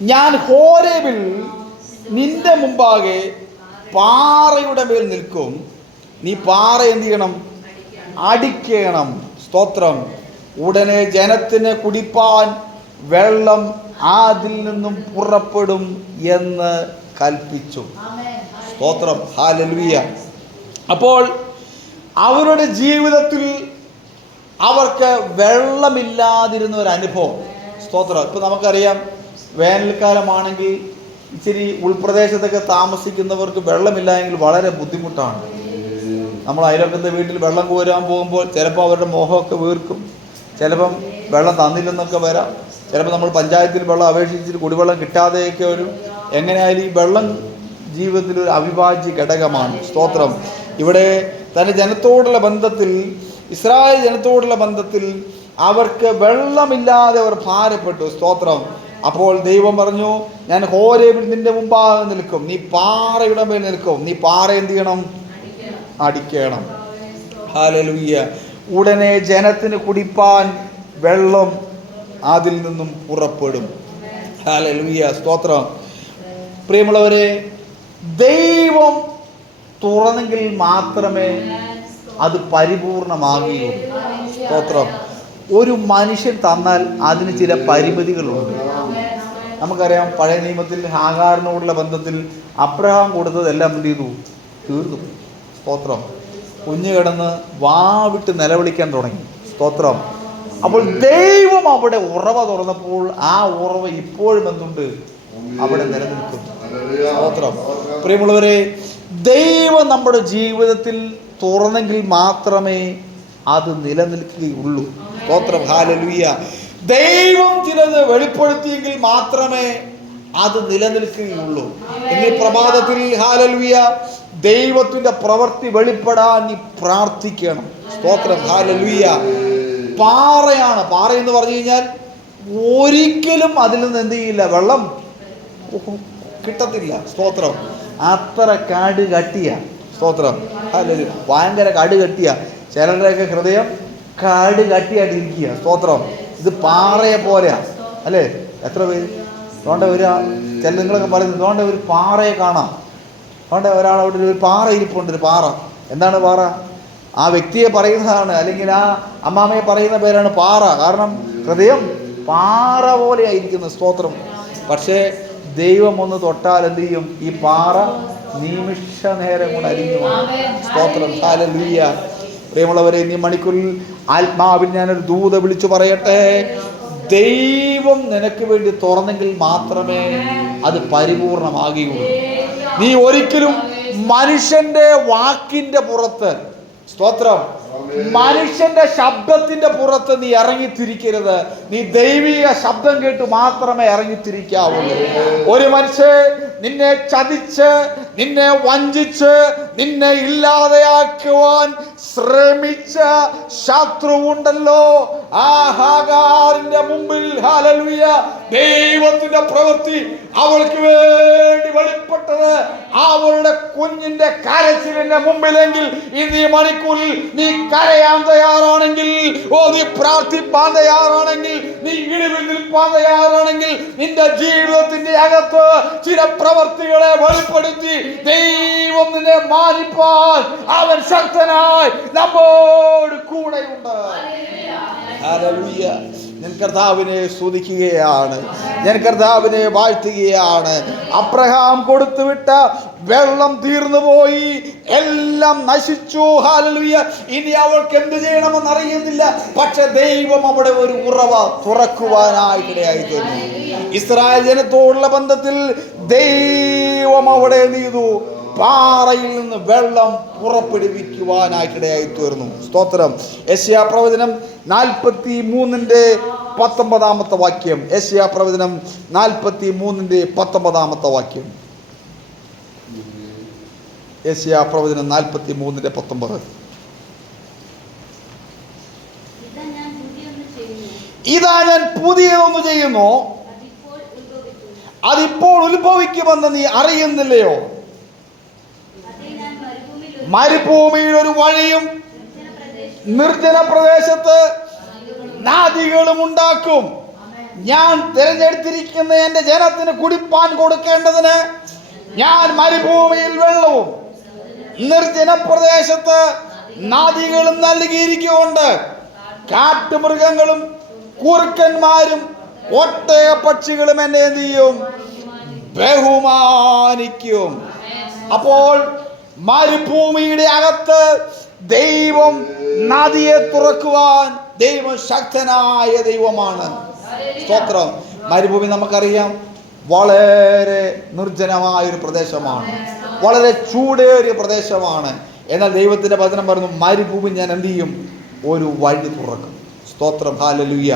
ഞാൻ ഹോരേബിൽ നിന്റെ മുമ്പാകെ പാറയുടെ മേൽ നിൽക്കും, നീ പാറ എന്ത് ചെയ്യണം? അടിക്കണം. സ്തോത്രം. ഉടനെ ജനത്തിന് കുടിപ്പാൻ വെള്ളം അതിൽ നിന്നും പുറപ്പെടും എന്ന് കൽപ്പിച്ചു. സ്തോത്രം. ഹല്ലേലൂയ. അപ്പോൾ അവരുടെ ജീവിതത്തിൽ അവർക്ക് വെള്ളമില്ലാതിരുന്ന ഒരു അനുഭവം. സ്തോത്രം. ഇപ്പം നമുക്കറിയാം, വേനൽക്കാലമാണെങ്കിൽ ഇച്ചിരി ഉൾപ്രദേശത്തൊക്കെ താമസിക്കുന്നവർക്ക് വെള്ളമില്ല എങ്കിൽ വളരെ ബുദ്ധിമുട്ടാണ്. നമ്മൾ അയൽവക്കത്തെ വീട്ടിൽ വെള്ളം കോരാൻ പോകുമ്പോൾ ചിലപ്പോൾ അവരുടെ മോഹമൊക്കെ വീർക്കും, ചിലപ്പം വെള്ളം തന്നില്ലെന്നൊക്കെ വരാം, ചിലപ്പോൾ നമ്മൾ പഞ്ചായത്തിൽ വെള്ളം അപേക്ഷിച്ചിട്ട് കുടിവെള്ളം കിട്ടാതെയൊക്കെ വരും. എങ്ങനെയായാലും ഈ വെള്ളം ജീവിതത്തിലൊരു അവിഭാജ്യ ഘടകമാണ്. സ്തോത്രം. ഇവിടെ തൻ്റെ ജനത്തോടുള്ള ബന്ധത്തിൽ, ഇസ്രായേൽ ജനത്തോടുള്ള ബന്ധത്തിൽ അവർക്ക് വെള്ളമില്ലാതെ അവർ ഭാരപ്പെട്ടു. സ്തോത്രം. അപ്പോൾ ദൈവം പറഞ്ഞു, ഞാൻ ഹോരേബിൽ നിന്റെ മുമ്പാകെ നിൽക്കും, നീ പാറയുടെ മേൽ നിൽക്കും, നീ പാറ എന്ത് ചെയ്യണം? അടിക്കണം. ഹല്ലേലൂയ. ഉടനെ ജനത്തിന് കുടിപ്പാൻ വെള്ളം അതിൽ നിന്നും പുറപ്പെടും. ഹല്ലേലൂയ. സ്തോത്രം. പ്രിയമുള്ളവരെ, ദൈവം തുറന്നെങ്കിൽ മാത്രമേ അത് പരിപൂർണമാകുകയുള്ളൂ. സ്തോത്രം. ഒരു മനുഷ്യൻ തന്നാൽ അതിന് ചില പരിമിതികളുണ്ട്. നമുക്കറിയാം, പഴയ നിയമത്തിൽ ഹാഗാറിനോടുള്ള ബന്ധത്തിൽ അബ്രഹാം കൊടുത്തതെല്ലാം എന്ത് ചെയ്തു? തീർന്നു. സ്തോത്രം. കുഞ്ഞു കിടന്ന് വാവിട്ട് നിലവിളിക്കാൻ തുടങ്ങി. സ്തോത്രം. അപ്പോൾ ദൈവം അവിടെ ഉറവ തുറന്നപ്പോൾ ആ ഉറവ ഇപ്പോഴും എന്തുണ്ട്? അവിടെ നിലനിൽക്കുന്നു. സ്തോത്രം. പ്രിയമുള്ളവരെ, ദൈവം നമ്മുടെ ജീവിതത്തിൽ തുറന്നെങ്കിൽ മാത്രമേ അത് നിലനിൽക്കുകയുള്ളൂ. സ്തോത്രം. ഹല്ലേലൂയ. ദൈവം ചിലത് വെളിപ്പെടുത്തിയെങ്കിൽ മാത്രമേ അത് നിലനിൽക്കുകയുള്ളൂ. ഇന്ന് പ്രഭാതത്തിൽ ഹല്ലേലൂയ, ദൈവത്തിന്റെ പ്രവൃത്തി വെളിപ്പെടാൻ നീ പ്രാർത്ഥിക്കണം. സ്തോത്രം. ഹല്ലേലൂയ. പാറയാണ്. പാറ എന്ന് പറഞ്ഞു കഴിഞ്ഞാൽ ഒരിക്കലും അതിൽ നിന്ന് എന്ത് ചെയ്യില്ല? വെള്ളം കിട്ടത്തില്ല. സ്തോത്രം. അത്ര കാട് കട്ടിയ. സ്തോത്രം. ഹല്ലേലൂയ. ഭയങ്കര കാട് കട്ടിയ. ചിലരുടെയൊക്കെ ഹൃദയം കാട് കട്ടിയായിട്ടിരിക്കുക. സ്തോത്രം. ഇത് പാറയെ പോലെയാ, അല്ലേ? എത്ര പേര് അതുകൊണ്ട് ചില നിങ്ങളൊക്കെ പറയുന്നത് അതുകൊണ്ട് ഒരു പാറയെ കാണാം. അതുകൊണ്ട് ഒരാളവിടെ ഒരു പാറ ഇരിപ്പുണ്ട്. ഒരു പാറ. എന്താണ് പാറ? ആ വ്യക്തിയെ പറയുന്നതാണ്, അല്ലെങ്കിൽ ആ അമ്മാമയെ പറയുന്ന പേരാണ് പാറ. കാരണം ഹൃദയം പാറ പോലെ ആയിരിക്കുന്നു. സ്തോത്രം. പക്ഷേ ദൈവം ഒന്ന് തൊട്ടാൽ എന്ത് ചെയ്യും? ഈ പാറ നിമിഷ നേരം കൊണ്ട് അരിഞ്ഞു. സ്തോത്രം. ഹല്ലേലൂയ. പ്രിയമുള്ളവരെ, ഇനി മണിക്കൂറിൽ ആത്മാവിൽ ഞാനൊരു ദൂത വിളിച്ചു പറയട്ടെ. ദൈവം നിനക്ക് വേണ്ടി തുറന്നെങ്കിൽ മാത്രമേ അത് പരിപൂർണമാകുകയുള്ളൂ. നീ ഒരിക്കലും മനുഷ്യന്റെ വാക്കിന്റെ പുറത്ത്, സ്തോത്രം, മനുഷ്യന്റെ ശബ്ദത്തിന്റെ പുറത്ത് നീ ഇറങ്ങിത്തിരിക്കരുത്. നീ ദൈവിക ശബ്ദം കേട്ട് മാത്രമേ ഇറങ്ങിത്തിരിക്കാവുള്ളൂ. ഒരു മനുഷ്യൻ നിന്നെ ചതിച്ച്, നിന്നെ വഞ്ചിച്ച്, നിന്നെ ഇല്ലാതെയാക്കുവാൻ ശ്രമിച്ച ശത്രുവുണ്ടല്ലോ, ആ ഹാഗാറിന്റെ മുമ്പിൽ ഹല്ലേലൂയ ദൈവത്തിന്റെ പ്രവൃത്തി അവൾക്ക് വേണ്ടി വെളിപ്പെട്ടത് അവളുടെ കുഞ്ഞിന്റെ കരച്ചിലിന്റെ മുമ്പിലെങ്കിൽ ഇന്ന് ഈ മണിക്കൂറിൽ നീ കരയാൻ തയ്യാറാണെങ്കിൽ, നീ പ്രാർത്ഥിപ്പാൻ തയ്യാറാണെങ്കിൽ, നീ ഇടിവിൽ നിൽപ്പാൻ തയ്യാറാണെങ്കിൽ, നിന്റെ ജീവിതത്തിന്റെ അകത്ത് ചില പ്രവൃത്തികളെ വെളിപ്പെടുത്തി ദൈവം നിന്നെ മാനിപ്പാൻ അവൻ ശക്തനായി നമ്മോട് കൂടെയുണ്ട്. ഹല്ലേലൂയ. ഞാൻ കർത്താവിനെ സ്തുതിക്കുകയാണ്, ഞാൻ കർത്താവിനെ വാഴ്ത്തുകയാണ്. അബ്രഹാം കൊടുത്തുവിട്ട വെള്ളം തീർന്നു പോയി, എല്ലാം നശിച്ചു. ഹല്ലേലൂയ. ഇനി അവൾക്ക് എന്ത് ചെയ്യണമെന്ന് അറിയുന്നില്ല. പക്ഷെ ദൈവം അവിടെ ഒരു ഉറവ തുറക്കുവാനായിട്ടിടയായി തീർന്നു. ഇസ്രായേൽ ജനത്തോടുള്ള ബന്ധത്തിൽ ദൈവം അവിടെ ചെയ്തു, പാറയിൽ നിന്ന് വെള്ളം പുറപ്പെടുവിക്കുവാനായിട്ടിടയായി തീർന്നു. സ്തോത്രം. യെശയ്യാ പ്രവചനം 43:19 വാക്യം. യെശയ്യാ പ്രവചനം 43:19 വാക്യം. യെശയ്യാ പ്രവചനം 43:19. ഇതാ ഞാൻ പുതിയതൊന്നു ചെയ്യുന്നു, അതിപ്പോൾ ഉത്ഭവിക്കുമെന്ന് നീ അറിയുന്നില്ലയോ? മരുഭൂമിയിൽ ഒരു വഴിയും നിർജ്ജന പ്രദേശത്ത് നദികളും ഉണ്ടാക്കും. ഞാൻ തിരഞ്ഞെടുത്തിരിക്കുന്ന എന്റെ ജനത്തിന് കുടിപ്പാൻ കൊടുക്കേണ്ടതിന് ഞാൻ മരുഭൂമിയിൽ വെള്ളവും നിർജ്ജന പ്രദേശത്ത് നദികളും നൽകിയിരിക്കുകൊണ്ട് കാട്ടുമൃഗങ്ങളും കുറുക്കന്മാരും ഒട്ടക പക്ഷികളും എന്നെ എന്ത് ചെയ്യും? ബഹുമാനിക്കും. അപ്പോൾ മരുഭൂമിയുടെ അകത്ത് ദൈവം നദിയെ തുറക്കുവാൻ ദൈവം ശക്തനായ ദൈവമാണ്. സ്തോത്രം. മരുഭൂമി നമുക്കറിയാം വളരെ നിർജ്ജനമായൊരു പ്രദേശമാണ്, വളരെ ചൂടേറിയ പ്രദേശമാണ്. എന്നാൽ ദൈവത്തിൻ്റെ വചനം പറഞ്ഞു, മരുഭൂമി ഞാൻ എന്ത് ചെയ്യും? ഒരു വഴി തുറക്കും. സ്തോത്രം, ഹല്ലേലൂയ.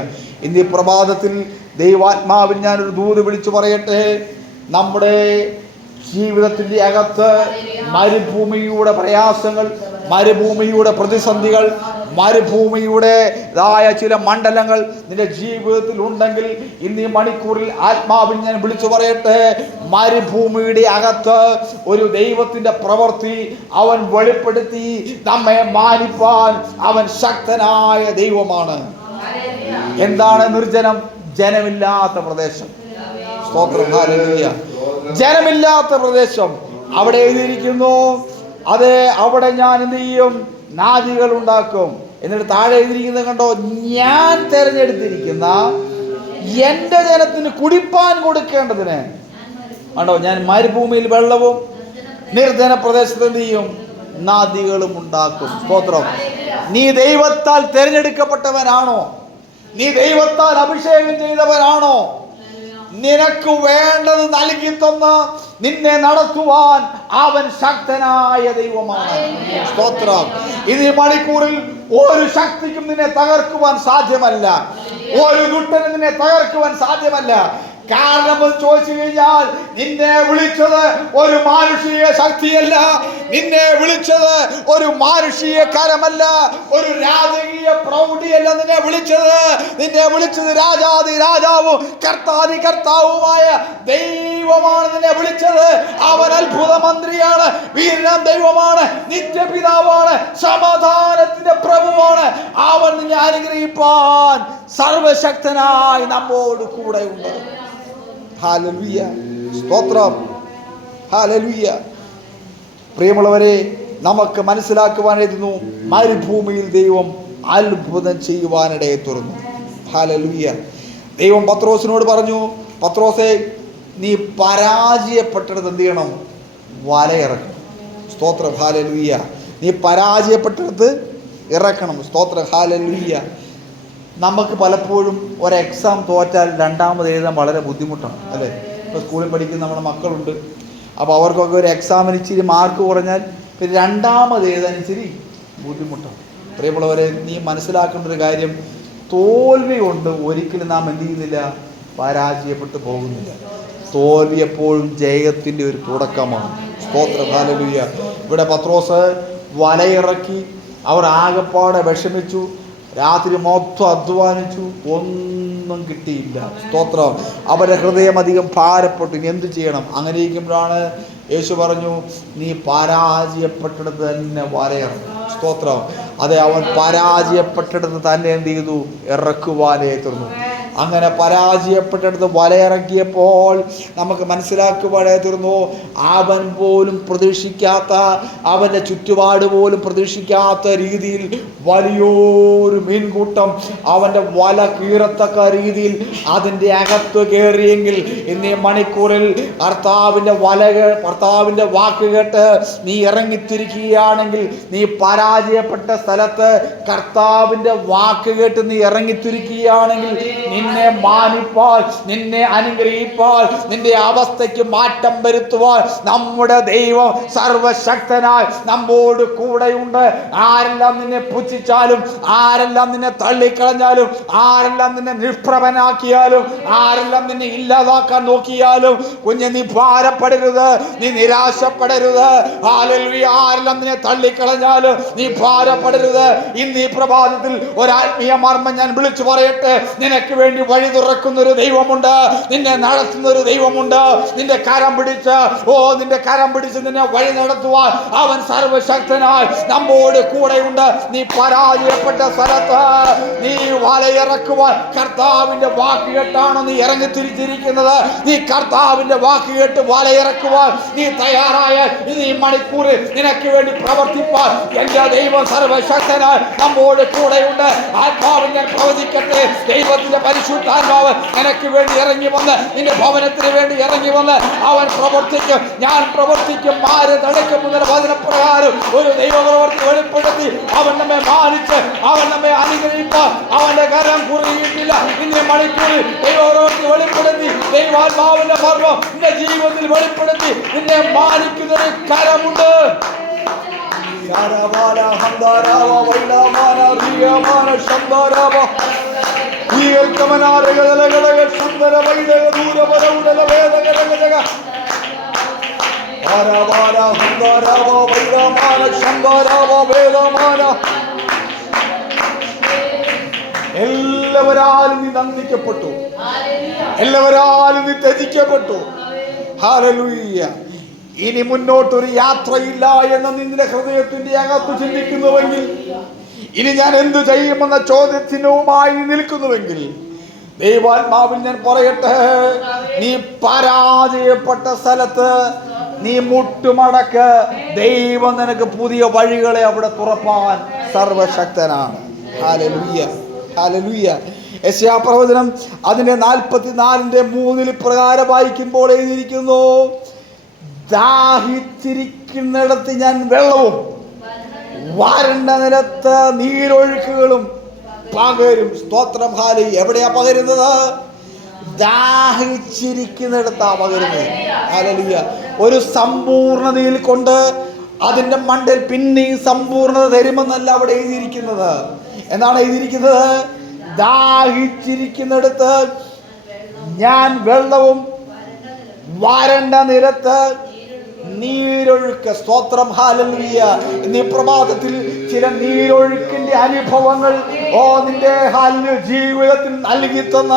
ഇന്ന് ഈ പ്രഭാതത്തിൽ ദൈവാത്മാവിൽ ഞാനൊരു ദൂത് വിളിച്ചു പറയട്ടെ. നമ്മുടെ ജീവിതത്തിൻ്റെ അകത്ത് മരുഭൂമിയുടെ പ്രയാസങ്ങൾ, മരുഭൂമിയുടെ പ്രതിസന്ധികൾ, മരുഭൂമിയുടേതായ ചില മണ്ഡലങ്ങൾ നിന്റെ ജീവിതത്തിൽ ഉണ്ടെങ്കിൽ ഇന്ന് ഈ മണിക്കൂറിൽ ആത്മാവിൽ ഞാൻ വിളിച്ചു പറയട്ടെ, മരുഭൂമിയുടെ അകത്ത് ഒരു ദൈവത്തിൻ്റെ പ്രവൃത്തി അവൻ വെളിപ്പെടുത്തി നമ്മെ മാനിപ്പാൻ അവൻ ശക്തനായ ദൈവമാണ്. എന്താണ് നിർജ്ജനം? ജനമില്ലാത്ത പ്രദേശം. സ്തോത്രം, ഹല്ലേലൂയ. ജനമില്ലാത്ത പ്രദേശം. അവിടെ എഴുതിയിരിക്കുന്നു, അതെ, അവിടെ ഞാൻ എന്ത് ചെയ്യും? നാദികൾ ഉണ്ടാക്കും. എന്നിട്ട് താഴെ എഴുതിയിരിക്കുന്നത് കണ്ടോ, ഞാൻ തെരഞ്ഞെടുത്തിരിക്കുന്ന എൻ്റെ ജനത്തിന് കുടിപ്പാൻ കൊടുക്കേണ്ടതിന് കണ്ടോ, ഞാൻ മരുഭൂമിയിൽ വെള്ളവും നിർജ്ജന പ്രദേശത്ത് എന്ത് ചെയ്യും? നദികളും ഉണ്ടാക്കും. സ്തോത്രം. നീ ദൈവത്താൽ തിരഞ്ഞെടുക്കപ്പെട്ടവനാണോ? നീ ദൈവത്താൽ അഭിഷേകം ചെയ്തവനാണോ? നിനക്ക് വേണ്ടത് നൽകി തന്ന് നിന്നെ നടത്തുവാൻ അവൻ ശക്തനായ ദൈവമാണ്. സ്തോത്രം. ഇത് മണിക്കൂറിൽ ഒരു ശക്തിക്കും നിന്നെ തകർക്കുവാൻ സാധ്യമല്ല. ഒരു ദുഷ്ടനും നിന്നെ തകർക്കുവാൻ സാധ്യമല്ല. കാരണം ചോദിച്ചു കഴിഞ്ഞാൽ, നിന്നെ വിളിച്ചത് ഒരു മാനുഷിക ശക്തിയല്ല, നിന്നെ വിളിച്ചത് ഒരു മാനുഷിക കരമല്ല, ഒരു രാജകീയ പ്രൗഢിയല്ല നിന്നെ വിളിച്ചത്. നിന്നെ വിളിച്ചത് രാജാതി രാജാവും കർത്താതി കർത്താവുമായ ദൈവമാണ് നിന്നെ വിളിച്ചത്. അവൻ അത്ഭുത മന്ത്രിയാണ്, വീരനാം ദൈവമാണ്, നിത്യപിതാവാണ്, സമാധാനത്തിന്റെ പ്രഭുവാണ്. അവൻ നിന്നെ അനുഗ്രഹിപ്പാൻ സർവശക്തനായി നമ്മോട് കൂടെയുണ്ട്. ഹല്ലേലൂയ. സ്തോത്രം, ഹല്ലേലൂയ. പ്രിയമുള്ളവരെ, നമുക്ക് മനസ്സിലാക്കുവാനായിരുന്നു മരുഭൂമിയിൽ ദൈവം അത്ഭുതം ചെയ്യുവാനിടയെ തുറന്നു. ഹല്ലേലൂയ. ദൈവം പത്രോസിനോട് പറഞ്ഞു, പത്രോസേ, നീ പരാജയപ്പെട്ടിടത്ത് എന്ത് ചെയ്യണം? വലയിറക്കണം. സ്തോത്രം, ഹല്ലേലൂയ. നീ പരാജയപ്പെട്ടിടത്ത് ഇറക്കണം. സ്തോത്രം, ഹല്ലേലൂയ. നമുക്ക് പലപ്പോഴും ഒരു എക്സാം തോറ്റാൽ രണ്ടാമത് എഴുതാൻ വളരെ ബുദ്ധിമുട്ടാണ്, അല്ലേ? ഇപ്പോൾ സ്കൂളിൽ പഠിക്കുന്ന നമ്മുടെ മക്കളുണ്ട്. അപ്പോൾ അവർക്കൊക്കെ ഒരു എക്സാമിന് ഇച്ചിരി മാർക്ക് കുറഞ്ഞാൽ പിന്നെ രണ്ടാമത് എഴുതാൻ ഇച്ചിരി ബുദ്ധിമുട്ടാണ്. പ്രിയമുള്ളവരെ, നീ മനസ്സിലാക്കേണ്ട ഒരു കാര്യം, തോൽവി കൊണ്ട് ഒരിക്കലും നാം എന്ത് ചെയ്യുന്നില്ല? പരാജയപ്പെട്ടു പോകുന്നില്ല. തോൽവി എപ്പോഴും ജയത്തിൻ്റെ ഒരു തുടക്കമാണ്. സ്തോത്രം, ഹല്ലേലൂയ. ഇവിടെ പത്രോസ് വലയിറക്കി. അവർ ആകെപ്പാടെ വിഷമിച്ചു. രാത്രി മൊത്തം അധ്വാനിച്ചു, ഒന്നും കിട്ടിയില്ല. സ്തോത്രം. അവരുടെ ഹൃദയം അധികം ഭാരപ്പെട്ടു. ഇനി എന്ത് ചെയ്യണം? അങ്ങനെ ഇരിക്കുമ്പോഴാണ് യേശു പറഞ്ഞു, നീ പരാജയപ്പെട്ടിടത്ത് തന്നെ വലയിറങ്ങും. സ്തോത്രം. അതെ, അവൻ പരാജയപ്പെട്ടിടത്ത് തന്നെ എന്ത് ചെയ്തു? ഇറക്കുവാനേ തീർന്നു. അങ്ങനെ പരാജയപ്പെട്ടിടത്ത് വലയിറക്കിയപ്പോൾ നമുക്ക് മനസ്സിലാക്കുവാനേ തീർന്നു, അവൻ പോലും പ്രതീക്ഷിക്കാത്ത, അവൻ്റെ ചുറ്റുപാട് പോലും പ്രതീക്ഷിക്കാത്ത രീതിയിൽ വലിയൊരു മീൻകൂട്ടം അവൻ്റെ വല കീറത്തക്ക രീതിയിൽ അതിൻ്റെ അകത്ത് കയറിയെങ്കിൽ ഇന്നീ മണിക്കൂറിൽ കർത്താവിൻ്റെ കർത്താവിൻ്റെ വാക്ക് കേട്ട് നീ ഇറങ്ങിത്തിരിക്കുകയാണെങ്കിൽ, നീ പരാജയപ്പെട്ട സ്ഥലത്ത് കർത്താവിൻ്റെ വാക്ക് കേട്ട് നീ ഇറങ്ങിത്തിരിക്കുകയാണെങ്കിൽ, നിന്നെ മാനിപ്പാൻ, നിന്നെ അനുഗ്രഹിപ്പാൻ, നിന്റെ അവസ്ഥയ്ക്ക് മാറ്റം വരുത്തുവാൻ നമ്മുടെ ദൈവം സർവശക്തനായി നമ്മോട് കൂടെയുണ്ട്. ആരെല്ലാം നിന്നെ പുച്ഛിച്ചാലും, ആരെല്ലാം നിന്നെ തള്ളിക്കളഞ്ഞാലും, ആരെല്ലാം നിന്നെ നിഷ്പ്രഭനാക്കിയാലും, ആരെല്ലാം നിന്നെ ഇല്ലാതാക്കാൻ നോക്കിയാലും, കുഞ്ഞെ നീ ഭാരപ്പെടരുത്, നീ നിരാശപ്പെടരുത്. ഹല്ലേലൂയ. ആരെല്ലാം നിന്നെ തള്ളിക്കളഞ്ഞാലും നീ ഭാരപ്പെടരുത്. ഇന്ന് ഈ പ്രഭാതത്തിൽ ഒരാത്മീയ മർമ്മം ഞാൻ വിളിച്ചു പറയട്ടെ, നിനക്ക് വേണ്ടി വഴി തുറക്കുന്ന ഒരു ദൈവമുണ്ട്, നിന്നെ നടത്തുന്ന ഒരു ദൈവമുണ്ട്. നിന്റെ കരം പിടിച്ച് നിന്റെ കരം പിടിച്ച് നിന്നെ വഴി നടത്തുവാൻ അവൻ സർവശക്തനായി നമ്മോട് കൂടെയുണ്ട്. നീ പരാജയപ്പെട്ട സ്ഥലത്ത് നീ വലയിറക്കുവാൻ കർത്താവിന്റെ വാക്ക് കേട്ടാണോ നീ ഇറങ്ങി തിരിച്ചിരിക്കുന്നത്? നീ കർത്താവിന്റെ വാക്ക് കേട്ട് വലയിറക്കുവാൻ നീ തയ്യാറായാൽ ഈ മണിക്കൂറിൽ നിനക്ക് വേണ്ടി പ്രവർത്തിപ്പാൻ എന്റെ ദൈവം സർവശക്തനായി നമ്മോട് കൂടെയുണ്ട്. ആത്മാവിൽ ഞാൻ പ്രവചിക്കട്ടെ, ദൈവത്തിന്റെ പരിശുദ്ധാത്മാവ് നിനക്ക് വേണ്ടി ഇറങ്ങി വന്ന്, നിന്റെ ഭവനത്തിന് വേണ്ടി ഇറങ്ങി വന്ന് അവൻ പ്രവർത്തിക്കും. ഞാൻ പ്രവർത്തിക്കും, മാര് തടയ്ക്കും മുതൽ വചനപ്രകാരം ഒരു ദൈവപ്രവർത്തി വെളിപ്പെടുത്തി അവൻ നമ്മെ മാനിച്ച്, അവൻ നമ്മെ അനുഗ്രഹിപ്പാൻ അവന്റെ കരം കുറുകിയിട്ടില്ല. ഇന്നേ മണിക്കൂറിൽ ദൈവപ്രവർത്തി വെളിപ്പെടുത്തി, ദൈവാത്മാവിന്റെ മർമ്മം നിന്റെ ജീവിതത്തിൽ വെളിപ്പെടുത്തി നിന്നെ മാനിക്കുന്നൊരു കരമുണ്ട്. ശരബാല ഹന്ദരാവ വൈലമാന റിയമാന ശന്ദരാവ ഈൽക്കമനാരഗലഗലഗ ശന്ദര വൈദഗ ദൂരപരൗദല വേദഗലഗലഗ ശരബാല ഹന്ദരാവ വൈലമാന ശന്ദരാവ വേദമാന. എല്ലാവരാലും നീ നന്ദിക്കപ്പെട്ടു, എല്ലാവരാലും നീ ത്യജിക്കപ്പെട്ടു. ഹല്ലേലൂയ. ഇനി മുന്നോട്ടൊരു യാത്രയില്ല എന്ന് നിന്റെ ഹൃദയത്തിന്റെ അകത്ത് ചിന്തിക്കുന്നുവെങ്കിൽ, ഇനി ഞാൻ എന്തു ചെയ്യുമെന്ന ചോദ്യത്തിനുമായി നിൽക്കുന്നുവെങ്കിൽ, ദൈവാത്മാവിൽ ഞാൻ പറയട്ടെ, നീ പരാജയപ്പെട്ട സ്ഥലത്ത് നീ മുട്ടുമടക്ക്. ദൈവം നിനക്ക് പുതിയ വഴികളെ അവിടെ തുറപ്പാൻ സർവശക്തനാണ്. Hallelujah, hallelujah. യെശയ്യാ പ്രവചനം അതിന്റെ 44:3 പ്രകാരം വായിക്കുമ്പോൾ എഴുതിയിരിക്കുന്നു, ദാഹിച്ചിരിക്കുന്നിടത്ത് ഞാൻ വെള്ളവും വരണ്ട നിലത്ത് നീരൊഴുക്കുകളും പകരും. സ്തോത്രം. ഹാലി. എവിടെയാ പകരുന്നത്? ദാഹിച്ചിരിക്കുന്നിടത്താ പകരുന്നത്. ഹല്ലേലൂയ. ഒരു സമ്പൂർണതയിൽ കൊണ്ട് അതിന്റെ മണ്ടയിൽ പിന്നെയും സമ്പൂർണത തരുമെന്നല്ല അവിടെ എഴുതിയിരിക്കുന്നത്. എന്നാണ് എഴുതിയിരിക്കുന്നത്? ദാഹിച്ചിരിക്കുന്നിടത്ത് ഞാൻ വെള്ളവും വരണ്ട നിലത്ത് നീരൊഴുക്ക്. സ്തോത്രം. ഹല്ലേലൂയ. ഇന്ന് ഈ പ്രഭാതത്തിൽ ചില നീരൊഴുക്കിന്റെ അനുഭവങ്ങൾ നിന്റെ ജീവിതത്തിൽ നൽകി തന്ന